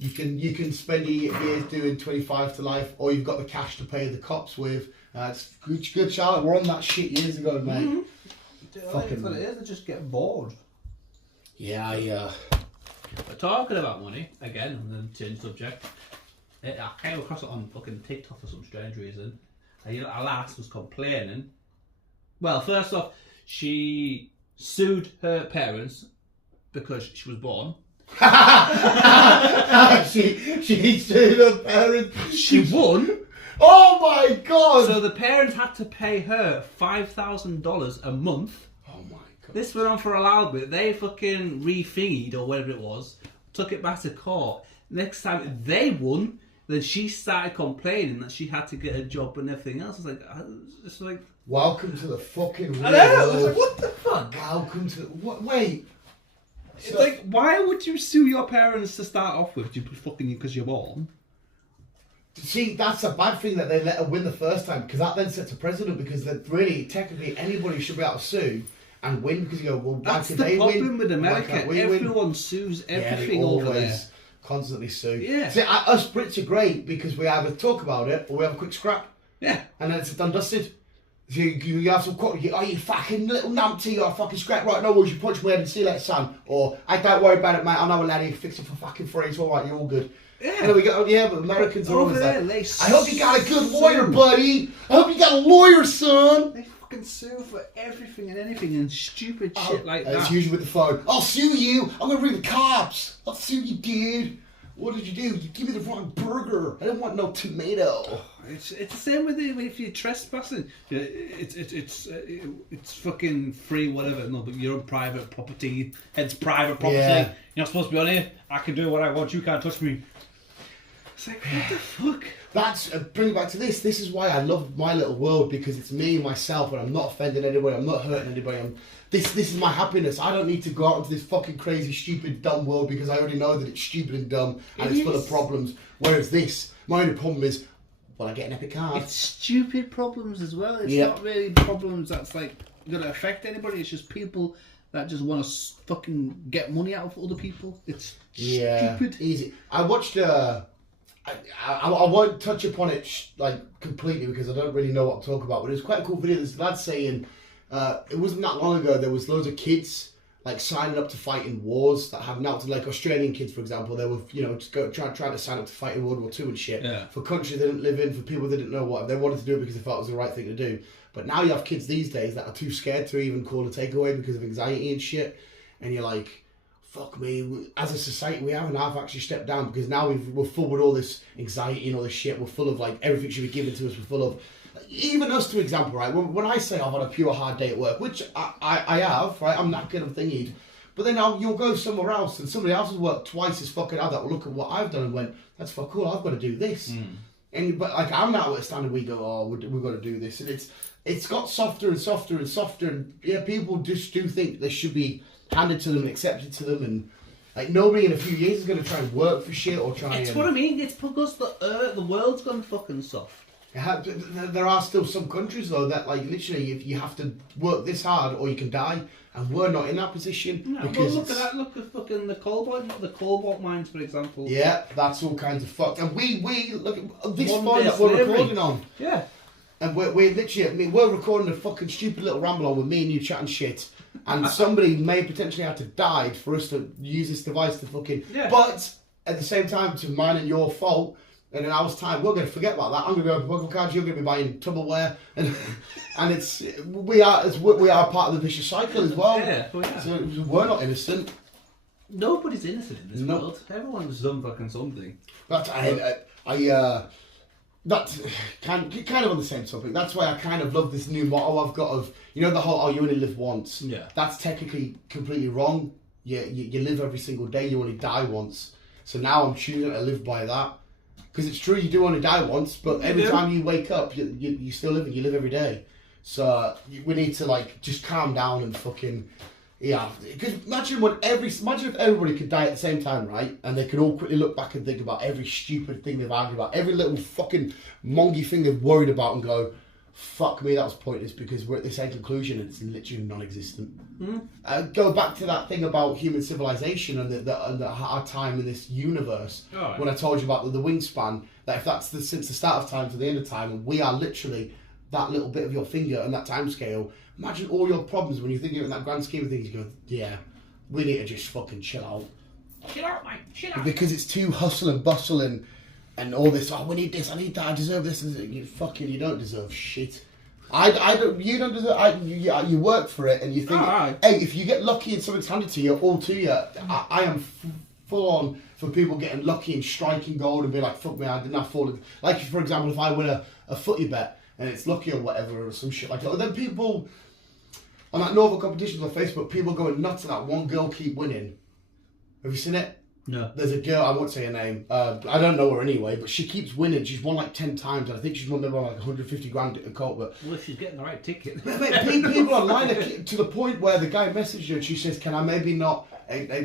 you can spend your years doing 25 to life, or you've got the cash to pay the cops with. It's good Charlotte, we're on that shit years ago, mate. Mm-hmm. Fucking what it is, they just get bored. Yeah. But talking about money, again, and then change subject. I came across it on fucking TikTok for some strange reason. A lass was complaining. Well, first off, she sued her parents because she was born, she sued her parents. She won. Oh my god! So the parents had to pay her $5,000 a month. Oh my god! This went on for a while bit. They fucking re-thingied or whatever it was, took it back to court. Next time they won, then she started complaining that she had to get a job and everything else. It's like, welcome to the fucking real I know. world. Like, what the fuck? Welcome to what? Wait. It's like, why would you sue your parents to start off with? You fucking because you're born. See, that's a bad thing that they let her win the first time, because that then sets a precedent, because that really, technically, anybody should be able to sue and win, because you go, well, why That's could the they problem win? with America. Everyone sues everything over there. Constantly sue. Yeah. See, us Brits are great, because we either talk about it, or we have a quick scrap. Yeah. And then it's done dusted. So you have some you fucking little numpty, you got a fucking scrap right now, or you punch my head and see you later, son. Or, I don't worry about it, mate, I know a laddie, fix it for fucking free, it's alright, you're all good. Yeah. And then we go, yeah, but Americans are Over always there, like, they I hope you got a good sue. lawyer, buddy. I hope you got a lawyer, son. They fucking sue for everything and anything and stupid shit like that. It's usually with the phone. I'll sue you. I'm gonna ring the cops. I'll sue you, dude. What did you do? You give me the wrong burger. I don't want no tomato. It's the same with it if you're trespassing. It's fucking free, whatever. No, but you're on private property. It's private property. Yeah. You're not supposed to be on here. I can do what I want. You can't touch me. It's like, what the fuck? That's bring it back to this. This is why I love my little world, because it's me, myself, and I'm not offending anybody. I'm not hurting anybody. This is my happiness. I don't need to go out into this fucking crazy, stupid, dumb world, because I already know that it's stupid and dumb and it's full of problems. Whereas this, my only problem is, well, I get an epic card. It's stupid problems as well. It's not really problems that's like going to affect anybody. It's just people that just want to fucking get money out of other people. It's stupid. Easy. I watched. I won't touch upon it like completely, because I don't really know what I'm talking about. But it was quite a cool video. This lad saying it wasn't that long ago. There was loads of kids like signing up to fight in wars that have now, to like Australian kids, for example. They were just trying to sign up to fight in World War II and shit for countries they didn't live in, for people they didn't know what they wanted to do it because they thought it was the right thing to do. But now you have kids these days that are too scared to even call a takeaway because of anxiety and shit. And you're like, fuck me, as a society we haven't actually stepped down, because now we're full with all this anxiety and all this shit. We're full of like everything should be given to us. We're full of, even us, to example, right, when I say I've had a pure hard day at work, which I have, right, I'm not good at thingied, but then you'll go somewhere else and somebody else has worked twice as fucking hard that will look at what I've done and went, that's fuck cool, I've got to do this. But like, I'm now at a standard we go, oh, we've got to do this, and it's got softer and softer and softer, and yeah, people just do think they should be handed to them and accepted to them, and like nobody in a few years is going to try and work for shit or try. It's what I mean. It's because the world's gone fucking soft. There are still some countries though that like literally, if you have to work this hard or you can die, and we're not in that position. No, because look at that. Look at fucking the cobalt mines, for example. Yeah, that's all kinds of fucked. And we look at this One phone day that we're slavery. recording on. Yeah. And we're literally, I mean, we're recording a fucking stupid little ramble on with me and you chatting shit. And somebody may potentially have to die for us to use this device to fucking... Yeah. But at the same time, to mine and your fault, in an hour's time, we're going to forget about that. I'm going to go to Pokemon cards, you're going to be buying Tupperware. And we are part of the vicious cycle as well. Yeah, well, yeah. So we're not innocent. Nobody's innocent in this world. Everyone's done fucking something. That's kind of on the same topic. That's why I kind of love this new motto I've got of, the whole, oh, you only live once. Yeah. That's technically completely wrong. You live every single day, you only die once. So now I'm choosing to live by that. Because it's true, you do only die once, but every time you wake up, you still live, you live every day. So we need to like just calm down and fucking... Yeah, because imagine if everybody could die at the same time, right? And they could all quickly look back and think about every stupid thing they've argued about, every little fucking mongy thing they've worried about, and go, fuck me, that was pointless, because we're at the same conclusion and it's literally non-existent. Go back to that thing about human civilization and the hard time in this universe. Oh, yeah. When I told you about the wingspan, that if that's since the start of time to the end of time, and we are literally that little bit of your finger and that time scale. Imagine all your problems when you think of it in that grand scheme of things. You go, yeah, we need to just fucking chill out. Chill out, mate. Chill out. Because it's too hustle and bustle and all this. Oh, we need this. I need that. I deserve this. And you don't deserve shit. You don't deserve. You work for it, and you think, hey, if you get lucky and something's handed to you, all to you, I am full on for people getting lucky and striking gold and being like, fuck me, I didn't have full. Like, for example, if I win a footy bet and it's lucky or whatever or some shit like that, then people on that normal competitions on Facebook, people going nuts at that one girl keep winning. Have you seen it? No. There's a girl, I won't say her name, I don't know her anyway, but she keeps winning. She's won like 10 times, and I think she's won like 150 grand at a court. But well, if she's getting the right ticket. People online are to the point where the guy messaged her and she says, can I maybe not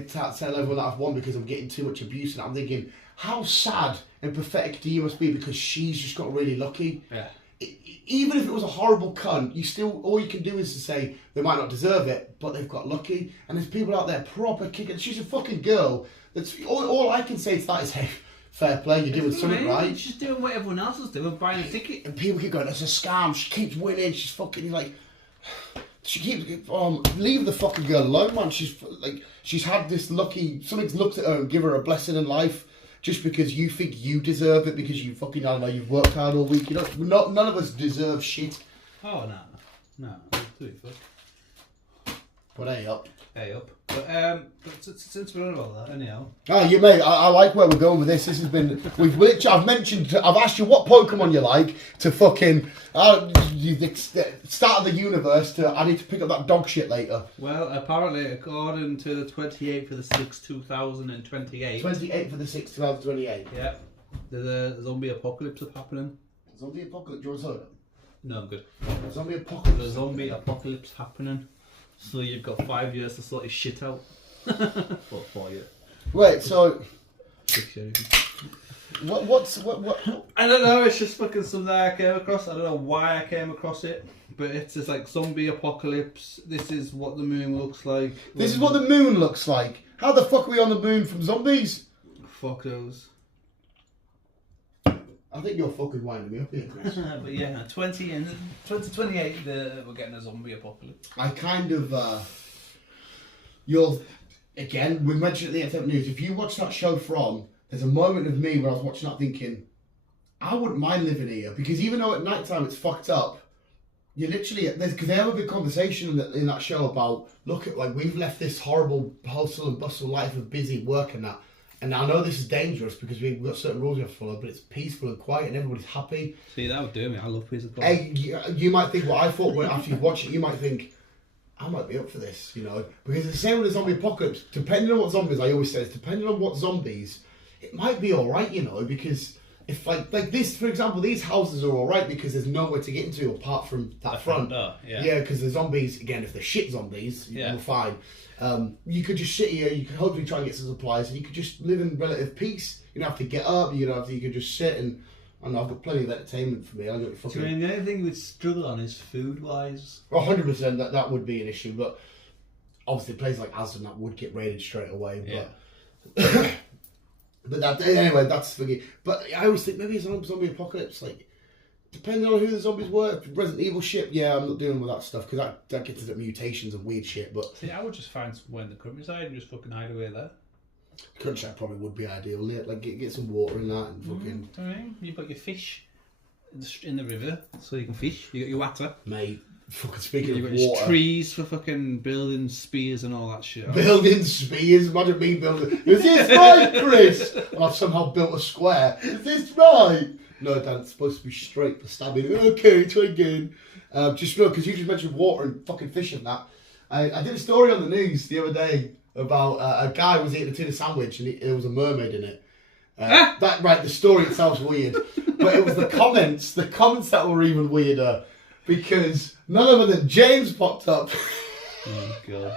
tell everyone that I've won because I'm getting too much abuse? And I'm thinking, how sad and pathetic do you must be because she's just got really lucky? Yeah. Even if it was a horrible cunt, all you can do is to say they might not deserve it, but they've got lucky. And there's people out there proper kicking. She's a fucking girl. That's all I can say to that is, hey, fair play, you're doing something right. She's doing what everyone else is doing, buying a ticket. And people keep going, it's a scam. She keeps winning. She's fucking like, she keeps leave the fucking girl alone, man. She's had this lucky. Something's looked at her and give her a blessing in life. Just because you think you deserve it, because you fucking, I don't know, you've worked hard all week. You know, none of us deserve shit. Oh, no. But hey up. But since we're on about that, anyhow. Oh, you mate, I like where we're going with this. This has been, I've asked you what Pokemon you like to fucking, the start of the universe to, I need to pick up that dog shit later. Well, apparently, according to the 28th of the 6th, 2028. 28th of the 6th, 2028. Yeah. There's a zombie apocalypse happening. Zombie apocalypse, do you want soda? No, I'm good. Zombie apocalypse. There's a zombie apocalypse happening. So you've got 5 years to sort your shit out. Or 4 years. Wait, so 6 years. What? I don't know, it's just fucking something I came across. I don't know why I came across it. But it's just like zombie apocalypse. This is what the moon looks like. This is what the moon looks like. How the fuck are we on the moon from zombies? Fuck those. I think you're fucking winding me up here, Chris. But yeah, 2028, we're getting a zombie apocalypse. I kind of, again, we mentioned at the FM News, if you watch that show From, there's a moment of me where I was watching that thinking, I wouldn't mind living here, because even though at night time it's fucked up, you literally, because they have a big conversation in that show about, look at, like, we've left this horrible hustle and bustle life of busy work and that. And I know this is dangerous because we've got certain rules we have to follow, but it's peaceful and quiet and everybody's happy. See, that would do me. I love peace and quiet. Hey, you might think what I thought after you watch it, you might think, I might be up for this, you know. Because it's the same with the zombie apocalypse. Depending on what zombies, I always say, it's depending on what zombies, it might be alright, you know, because if like this, for example, these houses are alright because there's nowhere to get into apart from that front door. Yeah, because the zombies, again, if they're shit zombies, you're fine. You could just sit here, you could hopefully try and get some supplies, and you could just live in relative peace. You don't have to get up, you could just sit and I know I've got plenty of entertainment for me. I got fucking. So, I mean, the only thing you would struggle on is food wise. 100% that would be an issue, but obviously places like Aston that would get raided straight away. But but that anyway, that's forget. But I always think maybe it's a zombie apocalypse, like. Depending on who the zombies were, Resident Evil shit, I'm not dealing with that stuff because that gets into mutations and weird shit. But see, I would just find somewhere in the countryside and just fucking hide away there. Countryside probably would be ideal, wouldn't it? Like get some water in that and fucking. I mean, you've got your fish in the river, so you can fish. You got your water, mate. Fucking speaking of water, you got trees for fucking building spears and all that shit. Building spears, imagine me building. Is this right, Chris? I've somehow built a square. Is this right? No, Dan, it's supposed to be straight for stabbing. Okay, try again. Just because you just mentioned water and fucking fish and that. I did a story on the news the other day about a guy was eating a tuna sandwich and there was a mermaid in it. The story itself's weird, but it was the comments that were even weirder because none other than James popped up. Oh god!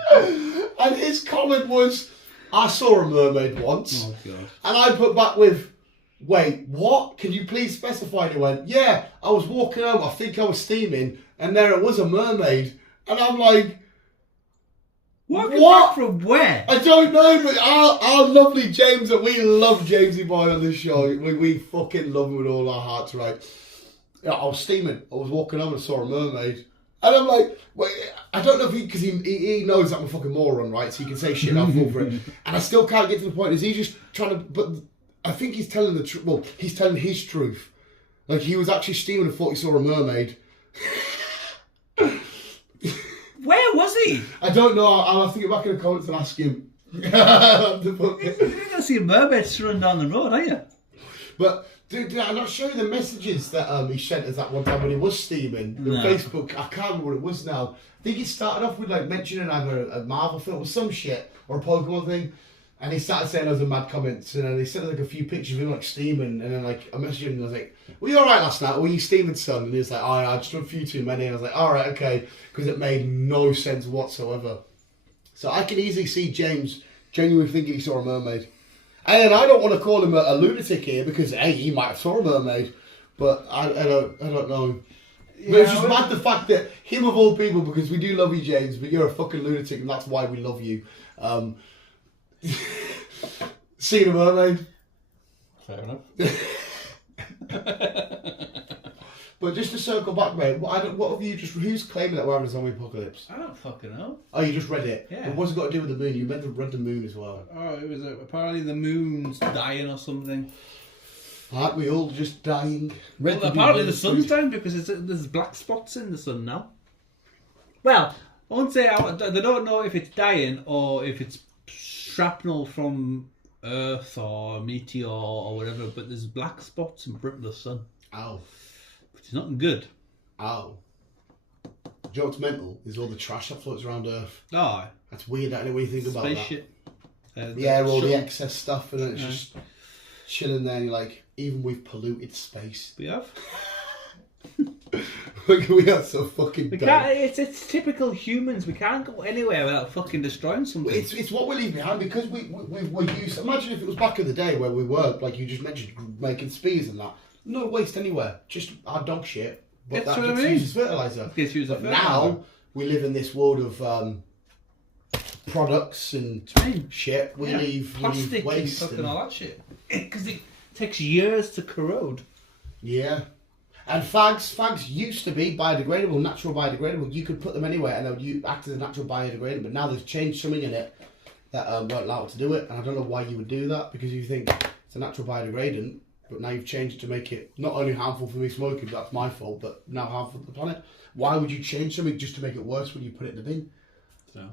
And his comment was, "I saw a mermaid once," oh god! And I put back with, "Wait, what? Can you please specify?" And he went, "Yeah, I was walking home, I think I was steaming, and there it was a mermaid." And I'm like, what? From where? I don't know, but our lovely James, that we love Jamesy Boy on this show. We fucking love him with all our hearts, right? I was steaming, I was walking home and saw a mermaid. And I'm like, wait, I don't know if because he knows I'm a fucking moron, right? So he can say shit and I'll fall for it. And I still can't get to the point, is he just trying to, but I think he's telling the truth. Well, he's telling his truth. Like, he was actually steaming and thought he saw a mermaid. Where was he? I don't know. I'll have to get back in the comments and ask him. You're not going to see mermaids run down the road, are you? But did I not show you the messages that he sent us that one time when he was steaming? No. On Facebook, I can't remember what it was now. I think he started off with like mentioning either a Marvel film or some shit, or a Pokemon thing. And he started saying those mad comments, and then he sent like a few pictures of him like steaming, and then like I messaged him and I was like, "Were you alright last night? Or were you steaming, son?" And he was like, "Oh, I just done a few too many." And I was like, "Alright, okay," because it made no sense whatsoever. So I can easily see James genuinely thinking he saw a mermaid. And then I don't want to call him a lunatic here because hey, he might have saw a mermaid, but I don't know. Yeah, but it's just mad the fact that him of all people, because we do love you, James, but you're a fucking lunatic, and that's why we love you. Seeing a mermaid. Fair enough. But just to circle back, mate, what have you just? Who's claiming that we're having a zombie apocalypse? I don't fucking know. Oh, you just read it. Yeah. What's it got to do with the moon? You meant to read the moon as well. Oh, it was apparently the moon's dying or something. Aren't we all just dying? Well, apparently the sun's dying because there's black spots in the sun now. Well, I won't say they don't know if it's dying or if it's shrapnel from Earth or a meteor or whatever, but there's black spots in front of the sun. Ow. Which is not good. Ow. Do you know what's mental? Is all the trash that floats around Earth. Oh, That's weird, I don't know what you think about that. spaceship. Yeah, all the excess stuff, and then it's just chilling there, and you're like, even we've polluted space. We have. We are so fucking We dumb. can't, it's typical humans. We can't go anywhere without fucking destroying something. It's what we leave behind because we're used. Imagine if it was back in the day where we were, like you just mentioned, making spears and that. No waste anywhere. Just our dog shit. But That's that what I gets mean. used as fertiliser. Gets used as But fertiliser. now we live in this world of products and shit. We leave plastic waste and fucking all that shit. Because it takes years to corrode. Yeah. And fags used to be biodegradable, natural biodegradable. You could put them anywhere and they would act as a natural biodegradable. But now they've changed something in it that won't allow it to do it. And I don't know why you would do that, because you think it's a natural biodegradant, but now you've changed to make it not only harmful for me smoking, but that's my fault, but now harmful to the planet. Why would you change something just to make it worse when you put it in the bin? So.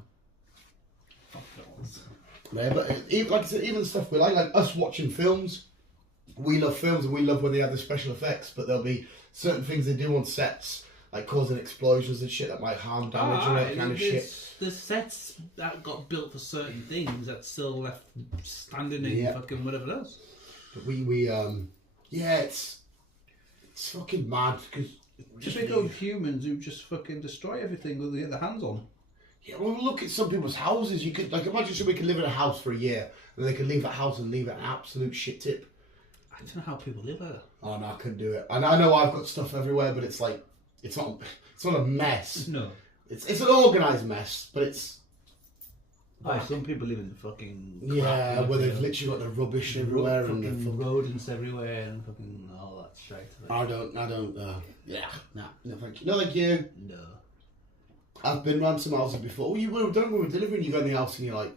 Yeah, but like I said, even the stuff we like us watching films, we love films and we love when they have the special effects, but there'll be certain things they do on sets, like causing explosions and shit that might harm, damage, and that kind of shit. The sets that got built for certain things that's still left standing in fucking whatever else. But it's fucking mad because Just think of humans who just fucking destroy everything that they get their hands on. Yeah, well, look at some people's houses. You could imagine somebody could live in a house for a year, and they could leave that house and leave it an absolute shit tip. I don't know how people live like that. Oh no, I couldn't do it. And I know I've got stuff everywhere, but it's like it's not a mess. No. It's an organised mess, but it's some people live in the fucking where they've literally got the rubbish everywhere and fucking rodents everywhere and fucking all that shit. I don't. No, thank you. No, thank you. No. I've been round some houses before. We were delivering. You go in the house and you're like,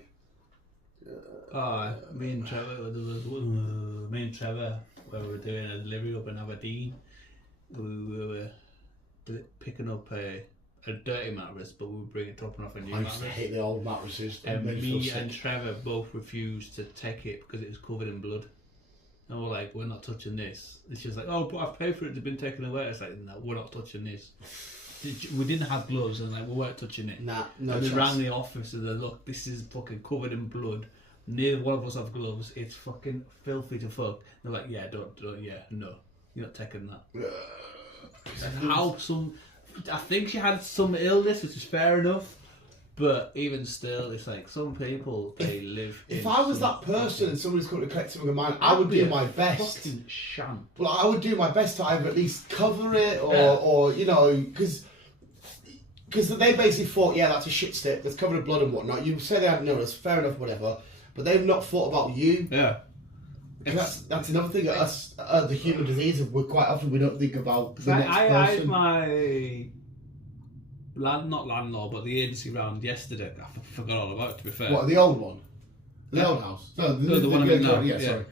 me and Trevor, where we were doing a delivery up in Aberdeen, we were picking up a dirty mattress, but we were dropping off a new I used to mattress. hate the old mattresses. And They feel me sick. and Trevor both refused to take it because it was covered in blood. And we're like, we're not touching this. It's just like, oh, but I've paid for it to been taken away. It's like, no, we're not touching this. We didn't have gloves, and like we weren't touching it. Nah, no And they chance. rang the office and they look, this is fucking covered in blood. Neither one of us have gloves. It's fucking filthy to fuck. They're like, yeah, don't, no, you're not taking that. And I think she had some illness, which is fair enough. But even still, it's like some people they live. If I was that person and somebody's come to collect something of mine, I would do my best. Fucking sham. Well, I would do my best to either at least cover it or you know, because they basically thought, yeah, that's a shit stick that's covered in blood and whatnot. You say they had no, that's fair enough, whatever. But they've not thought about you. Yeah. That's another thing. Us, the human disease, we quite often we don't think about the next I had person. my not landlord, but the agency round yesterday. I forgot all about it, to be fair. What, the old one? The old house? No, the one I'm in now. Yeah, sorry.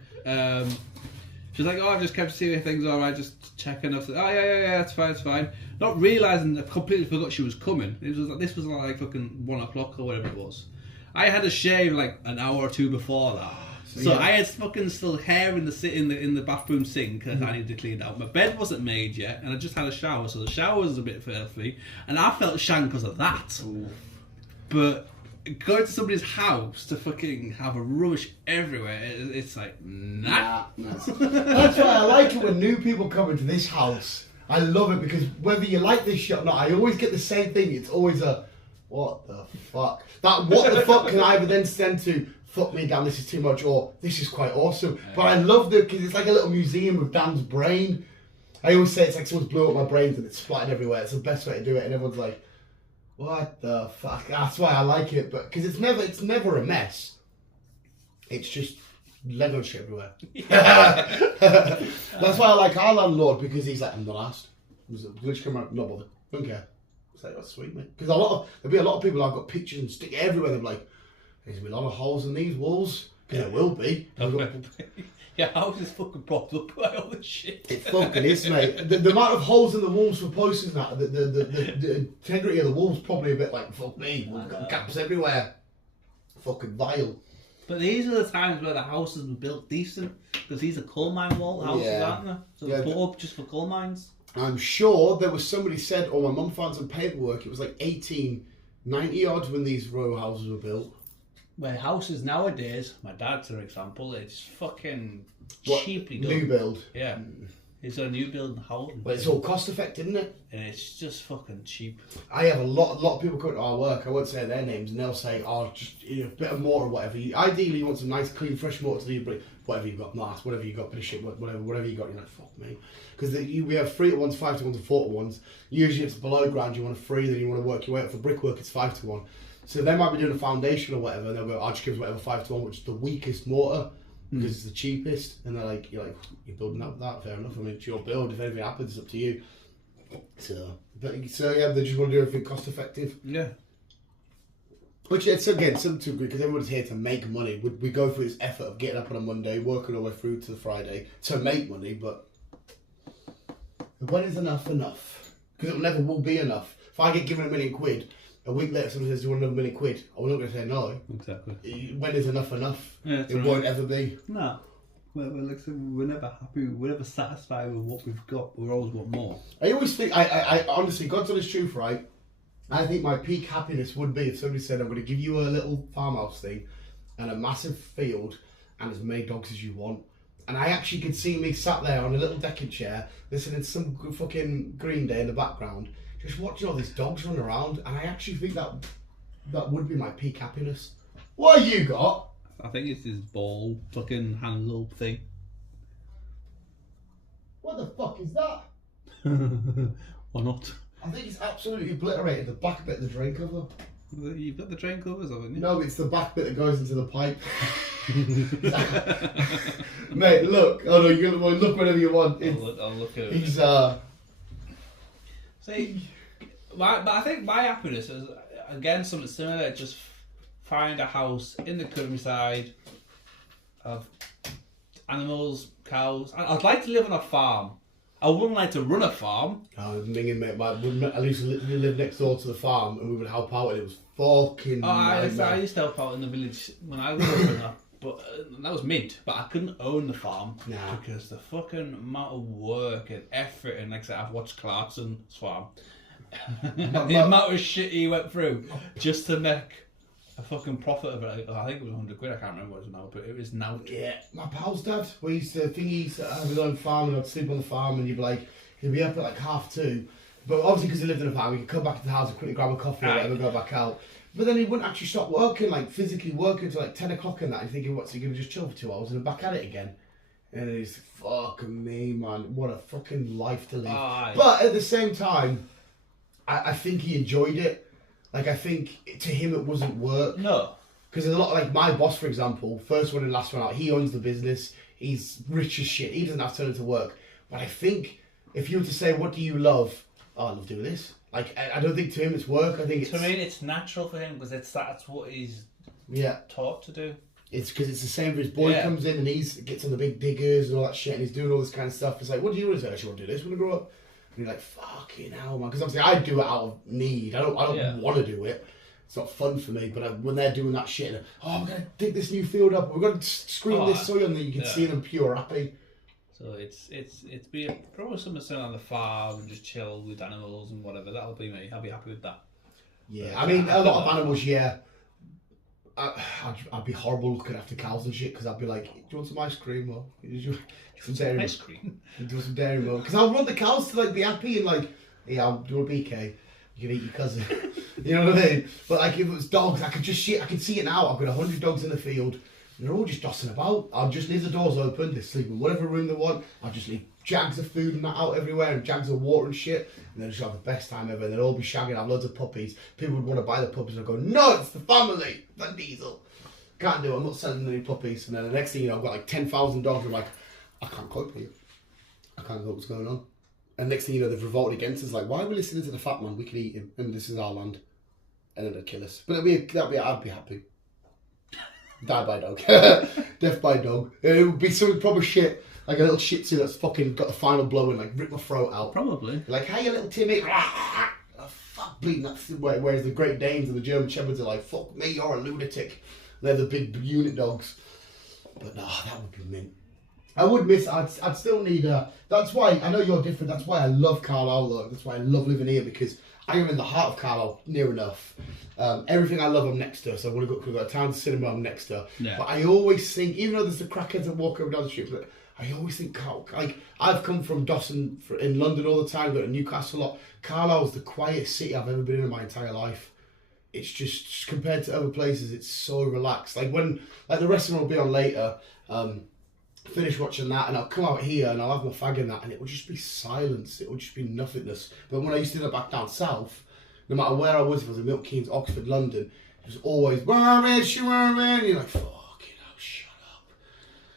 She's like, oh, I just kept seeing if things alright, just checking. I was like, oh yeah, it's fine. Not realising, I completely forgot she was coming. This was like fucking 1 o'clock or whatever it was. I had a shave like an hour or two before that. So I had fucking still hair in the bathroom sink that I needed to clean out. My bed wasn't made yet, and I just had a shower, so the shower was a bit filthy, and I felt shank because of that. Ooh. But going to somebody's house to fucking have a rubbish everywhere, it's like, nah. That's why I like it when new people come into this house. I love it because whether you like this shit or not, I always get the same thing. It's always a, what the fuck? That what the fuck can I ever then send to, fuck me, Dan, this is too much, or this is quite awesome. But I love it because it's like a little museum of Dan's brain. I always say it's like someone's blew up my brains and it's splattered everywhere. It's the best way to do it, and everyone's like, what the fuck? That's why I like it, but because it's never a mess. It's just Lego shit everywhere. That's why I like our landlord, because he's like, I'm not asked. Which come out, not bothered. Don't care. It's like, that's sweet, mate. Because there'll be a lot of people I've got pictures and stick everywhere. They're like, there's gonna be a lot of holes in these walls. Because there will be. Yeah, house is fucking propped up by all this shit. It fucking is, mate. The amount of holes in the walls for posters and that, the integrity of the walls probably a bit like, fuck me, we've got gaps everywhere. Fucking vile. But these are the times where the houses were built decent, because these are coal mine wall houses, aren't they? So they're put up just for coal mines. I'm sure there was somebody said, or my mum found some paperwork, it was like 1890 odd when these row houses were built. Where houses nowadays, my dad's for example, it's fucking cheaply done. New build. Yeah. It's a new build house. But it's all cost effective, isn't it? And it's just fucking cheap. I have a lot of people come to our work, I won't say their names, and they'll say, oh, just a bit of mortar or whatever. Ideally you want some nice, clean, fresh mortar to leave, but whatever you've got, nice, whatever you've got, bit of shit, whatever you got, you're like, fuck me. Because we have 3-to-1s, 5-to-1s and 4-to-1s. Usually it's below ground, you want a 3, then you want to work your way up. For brickwork, it's 5-to-1. So they might be doing a foundation or whatever, and they'll go, I'll just give us whatever 5-to-1, which is the weakest mortar, because it's the cheapest. And they're like, you're building up that, fair enough. I mean, it's your build. If anything happens, it's up to you. So yeah, they just want to do everything cost effective. Yeah. Which it's again something to agree, because everyone's here to make money. We go through this effort of getting up on a Monday, working our way through to the Friday to make money, but when is enough? Because it never will be enough. If I get given £1 million, a week later someone says, do you want another £1 million? I'm not going to say no. Exactly. When is enough? Yeah, it won't ever be. No. We're never happy, we're never satisfied with what we've got, we always want more. I always think, I honestly, God's honest truth, right? I think my peak happiness would be if somebody said, I'm going to give you a little farmhouse thing and a massive field and as many dogs as you want. And I actually could see me sat there on a little decking chair, listening to some fucking Green Day in the background, just watching all these dogs run around, and I actually think that would be my peak happiness. What have you got? I think it's this ball fucking handle thing. What the fuck is that? Or not? I think it's absolutely obliterated the back bit of the drain cover. You've got the drain covers, haven't you? No, it's the back bit that goes into the pipe. Mate, look. Oh no, you can look whenever you want. I'll look at it. He's See, but I think my happiness is again something similar. Just find a house in the countryside, of animals, cows. I'd like to live on a farm. I wouldn't like to run a farm. Minging, mate, I used to live next door to the farm, and we would help out, and it was fucking. I used to help out in the village when I was growing up, but that was mint. But I couldn't own the farm because the fucking amount of work and effort, and like I said, I've watched Clarkson's farm. The amount of shit he went through just to make a fucking profit of it. I think it was £100. I can't remember what it was now, but it was now. Yeah, my pal's dad. We used to think he used to have his own farm, and I'd sleep on the farm, and you'd be like, he'd be up at like 2:30. But obviously, because he lived in a farm, he could come back to the house and quickly grab a coffee or whatever, and go back out. But then he wouldn't actually stop working, like physically working until like 10 o'clock and that. You're thinking, what's he gonna just chill for 2 hours and then back at it again? And it's fucking me, man. What a fucking life to live. But at the same time, I think he enjoyed it. Like, I think to him it wasn't work. No. Because there's a lot, like my boss, for example, first one and last one out, he owns the business, he's rich as shit, he doesn't have to turn into work. But I think if you were to say, what do you love? Oh, I love doing this. Like, I don't think to him it's work, I think it's... To me, it's natural for him, because that's what he's taught to do. It's because it's the same for his boy comes in and gets on the big diggers and all that shit, and he's doing all this kind of stuff. It's like, what do you want to say? I actually want to do this when I grow up. And you're like, fucking hell, man. Because obviously I do it out of need. I don't want to do it. It's not fun for me. But when they're doing that shit, we're gonna dig this new field up. We're gonna screen this soil, and then you can see them pure happy. So it's be probably something sitting on the farm and just chill with animals and whatever. That'll be me. I'll be happy with that. Yeah, I mean, a lot of animals, yeah. I'd be horrible looking after cows and shit because I'd be like, do you want some ice cream or some dairy ice cream? Do you want some dairy milk? Because I want the cows to like be happy and like, yeah, do you want a BK? You can eat your cousin. You know what I mean? But like if it was dogs, I could see it now. I've got 100 dogs in the field. They're all just dossing about. I'll just leave the doors open. They sleep in whatever room they want. I'll just leave jags of food and that out everywhere and jags of water and shit. And they'll just have the best time ever. And they'll all be shagging, have loads of puppies. People would want to buy the puppies and I'd go, no, it's the family. Van Diesel. Can't do it. I'm not selling any puppies. And then the next thing you know, I've got like 10,000 dogs. I'm like, I can't cope with you. I can't know what's going on. And next thing you know, they've revolted against us. Like, why are we listening to the fat man? We can eat him. And this is our land. And then they'd kill us. But I'd be happy. Die by dog. Death by dog. It would be some proper shit. Like a little shih tzu that's fucking got the final blow and like rip my throat out. Probably. Like, hey, you little Timmy. Oh, fuck, bleeding. That's whereas the Great Danes and the German Shepherds are like, fuck me, you're a lunatic. They're the big unit dogs. But no, that would be mint. I would miss. I'd still need. That's why I know you're different. That's why I love Carlisle. Though. That's why I love living here because I am in the heart of Carlisle, near enough. Everything I love, I'm next to. So I want to go to a town cinema. I'm next to. Yeah. But I always think, even though there's the crackheads that walk over down the street, but I always think, like I've come from Dawson in London all the time, go to Newcastle a lot. Carlisle's the quietest city I've ever been in my entire life. It's just compared to other places, it's so relaxed. Like when, like the restaurant will be on later. Finish watching that and I'll come out here and I'll have my fag in that and it will just be silence. It will just be nothingness. But when I used to live back down south, no matter where I was, if I was in Milton Keynes, Oxford, London, it was always and you're like, fucking hell, shut up.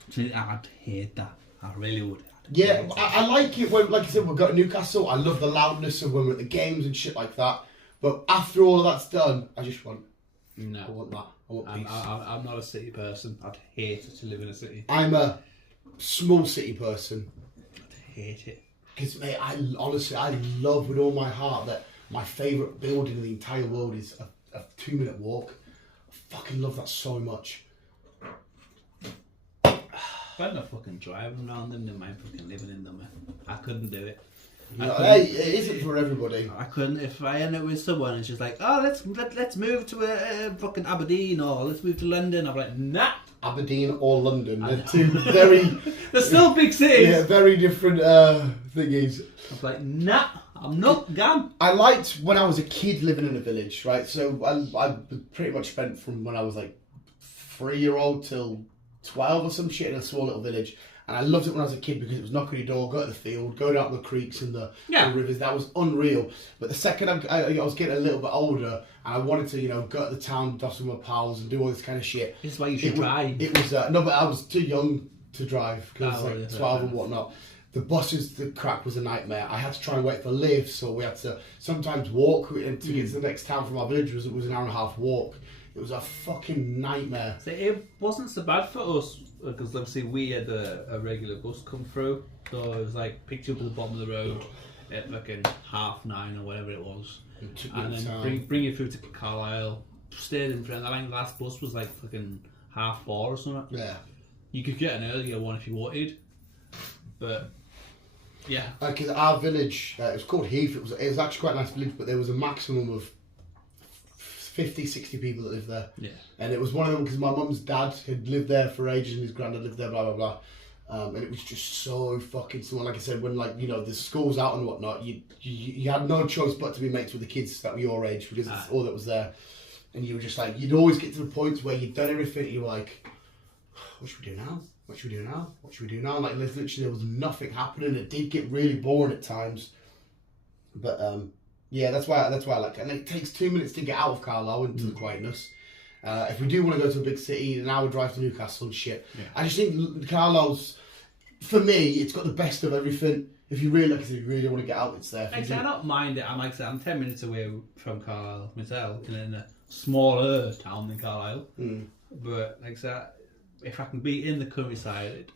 See, I'd hate that. I really would. Yeah, I like it when, like I said, we've got to Newcastle. I love the loudness of when we're at the games and shit like that. But after all of that's done, I just want, no. I want that. I want peace. I'm not a city person. I'd hate to live in a city. I'm a small city person. I'd hate it. Because, mate, I love with all my heart that my favourite building in the entire world is a 2-minute walk. I fucking love that so much. If I had no fucking driving around them, then mind fucking living in them. I couldn't do it. No, hey, it isn't for everybody. I couldn't. If I end up with someone, it's just like, oh, let's move to a fucking Aberdeen or let's move to London. I'm like, nah. Aberdeen or London, they're two very. They're still big cities. Yeah, very different thingies. I'm like, nah, I'm not gone. I liked when I was a kid living in a village, right? So I pretty much spent from when I was like 3-year-old till 12 or some shit in a small little village. And I loved it when I was a kid because it was knock on your door, go to the field, go down the creeks and the rivers. That was unreal. But the second I was getting a little bit older and I wanted to, go to the town, doss with my pals and do all this kind of shit. This is why you should drive. It was, no, but I was too young to drive because I was like 12 and whatnot. The buses, the crack was a nightmare. I had to try and wait for lifts, so we had to sometimes walk and to get to the next town from our village. It was an hour and a half walk. It was a fucking nightmare. So it wasn't so bad for us because obviously we had a regular bus come through, so it was like picked you up at the bottom of the road at fucking 9:30 or whatever it was, and then bring you through to Carlisle. Stayed in front. I think the last bus was like fucking 4:30 or something. Yeah. You could get an earlier one if you wanted, but yeah. Because our village, it was called Heath. It was actually quite a nice village, but there was a maximum of 50, 60 people that lived there. Yeah. And it was one of them because my mum's dad had lived there for ages and his granddad lived there, blah, blah, blah. And it was just so fucking small. Like I said, when the school's out and whatnot, you had no choice but to be mates with the kids that were your age because it's all that was there. And you were just like, you'd always get to the point where you'd done everything and you were like, what should we do now? What should we do now? What should we do now? Like literally there was nothing happening. It did get really boring at times. But yeah, that's why I like it. And it takes 2 minutes to get out of Carlisle into the quietness. If we do want to go to a big city, an hour drive to Newcastle and shit. Yeah. I just think Carlisle's, for me, it's got the best of everything. If you really want to get out, it's there. I don't mind it. I'm 10 minutes away from Carlisle myself, and in a smaller town than Carlisle. But like I said, if I can be in the countryside,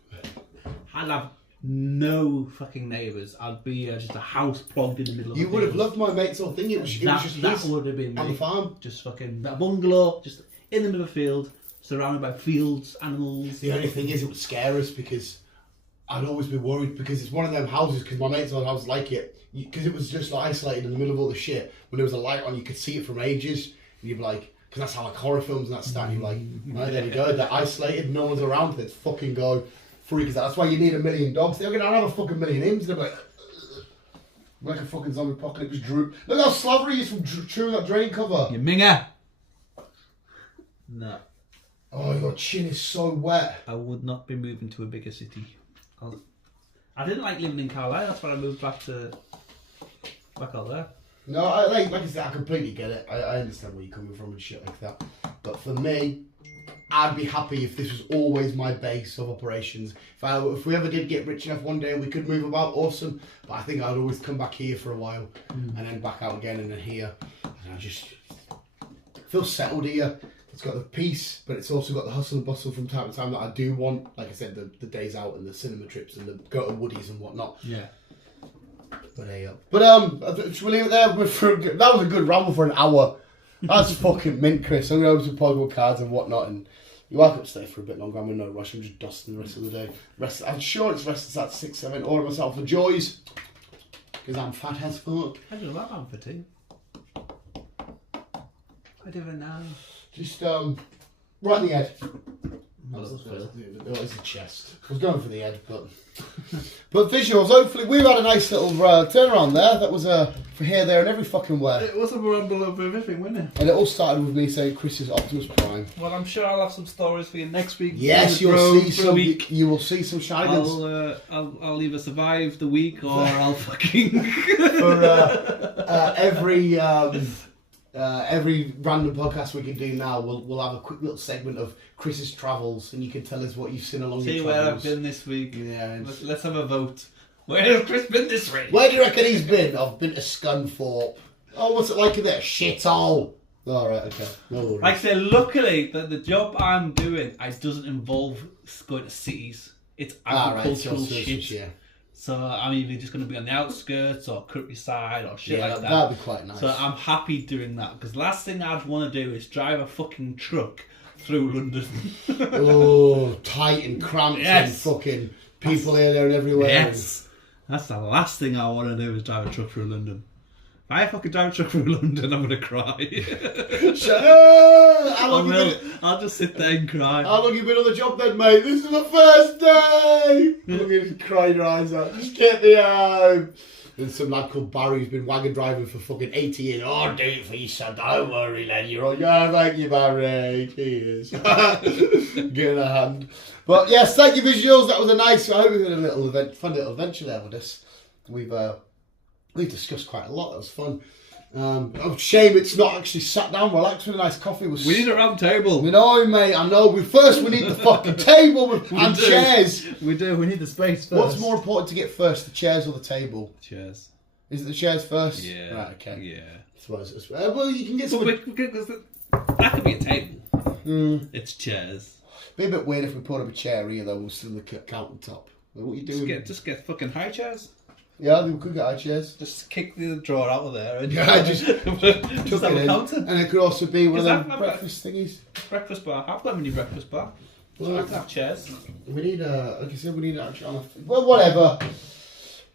I'd have no fucking neighbours. I'd be just a house plugged in the middle of You the would have field. loved my mate's little thing. It was just That his would have been on me. the farm. Just fucking a bungalow, just in the middle of the field, surrounded by fields, animals. The only thing is, it would scare us because I'd always be worried because it's one of them houses. Because my mate's old house like it, because it was just like, isolated in the middle of all the shit. When there was a light on, you could see it from ages, and you'd be like, because that's how like horror films and that stuff. You're like, right, there you go. They're isolated. No one's around. Let's fucking go. Freak. That's why you need a million dogs. They're gonna have a fucking million imps. They're like a fucking zombie apocalypse. Droop. Look how slobbery he is from chewing that drain cover. You minger. No. Oh, your chin is so wet. I would not be moving to a bigger city. I didn't like living in Carlisle. That's why I moved back out there. No, like I said, I completely get it. I understand where you're coming from and shit like that. But for me, I'd be happy if this was always my base of operations. If we ever did get rich enough one day and we could move about, awesome. But I think I'd always come back here for a while and then back out again and then here. And I just feel settled here. It's got the peace, but it's also got the hustle and bustle from time to time that I do want. Like I said, the days out and the cinema trips and the go to Woodies and whatnot. Yeah. But hey, should we leave it there? That was a good ramble for an hour. That's fucking mint, Chris. I'm going to open some Pokemon cards and whatnot, and you're welcome to stay for a bit longer. I'm in no rush. I'm just dusting the rest of the day. I'm sure it's rested at 6, 7. Order myself a Joys because I'm fat as fuck. I do that one for tea. I do it now. Just right in the head. Well, It's a chest. I was going for the head, but visuals. Hopefully, we've had a nice little turnaround there. That was for here, there, and every fucking where. It was a ramble of everything, wasn't it? And it all started with me saying Chris is Optimus Prime. Well, I'm sure I'll have some stories for you next week. Yes, you will see some shenanigans. I'll either survive the week or I'll fucking For every random podcast we can do now, we'll have a quick little segment of Chris's travels, and you can tell us what you've seen along see your where travels. I've been this week. Yeah. Let's have a vote. Where has Chris been this week? Where do you reckon he's been? I've been to Scunthorpe. Oh, what's it like in there? Shithole. All right, okay. No worries. Like I say, luckily the job I'm doing doesn't involve going to cities. It's agricultural shit. Yeah. So I'm either just going to be on the outskirts or countryside or shit like that. That'd be quite nice. So I'm happy doing that because last thing I'd want to do is drive a fucking truck through London. Oh, tight and cramped Yes. and fucking people here, there and everywhere. Yes. That's the last thing I want to do is drive a truck through London. If I fucking drive a truck through London, I'm going to cry. Shut up! I'll just sit there and cry. How long you been on the job then, mate? This is my first day! Look at you crying your eyes out. Just get me home! There's some lad called Barry who's been wagon driving for fucking 80 years. Oh, I'll do it for you, son. Don't worry, lad. You're all, yeah, thank you, Barry. Cheers. Get a hand. But yes, thank you, visuals. That was a nice. I hope we had a little fun little adventure there with this. We've discussed quite a lot. That was fun. Shame it's not actually sat down, relaxed with a nice coffee. We need a round table. We know, mate. I know. We need the fucking table and chairs. We do. We need the space first. What's more important to get first, the chairs or the table? Chairs. Is it the chairs first? Yeah. Right. Okay. Yeah. I suppose. Well, you can get some. That could be a table. It's chairs. Be a bit weird if we put up a chair here though. We'll still the countertop. What are you doing? Just get fucking high chairs. Yeah, we could get high chairs. Just kick the drawer out of there and just have a counter. And it could also be one of them I've breakfast thingies. Breakfast bar. I've got a mini breakfast bar. So I can have chairs. We need like I said, we need actually on a well, whatever.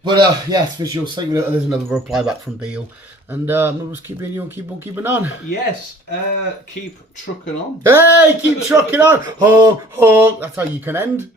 But yes, visual segment. There's another reply back from Beale, and we'll just keep on keeping on. Yes, keep trucking on. Hey, keep trucking on. Honk, honk. That's how you can end.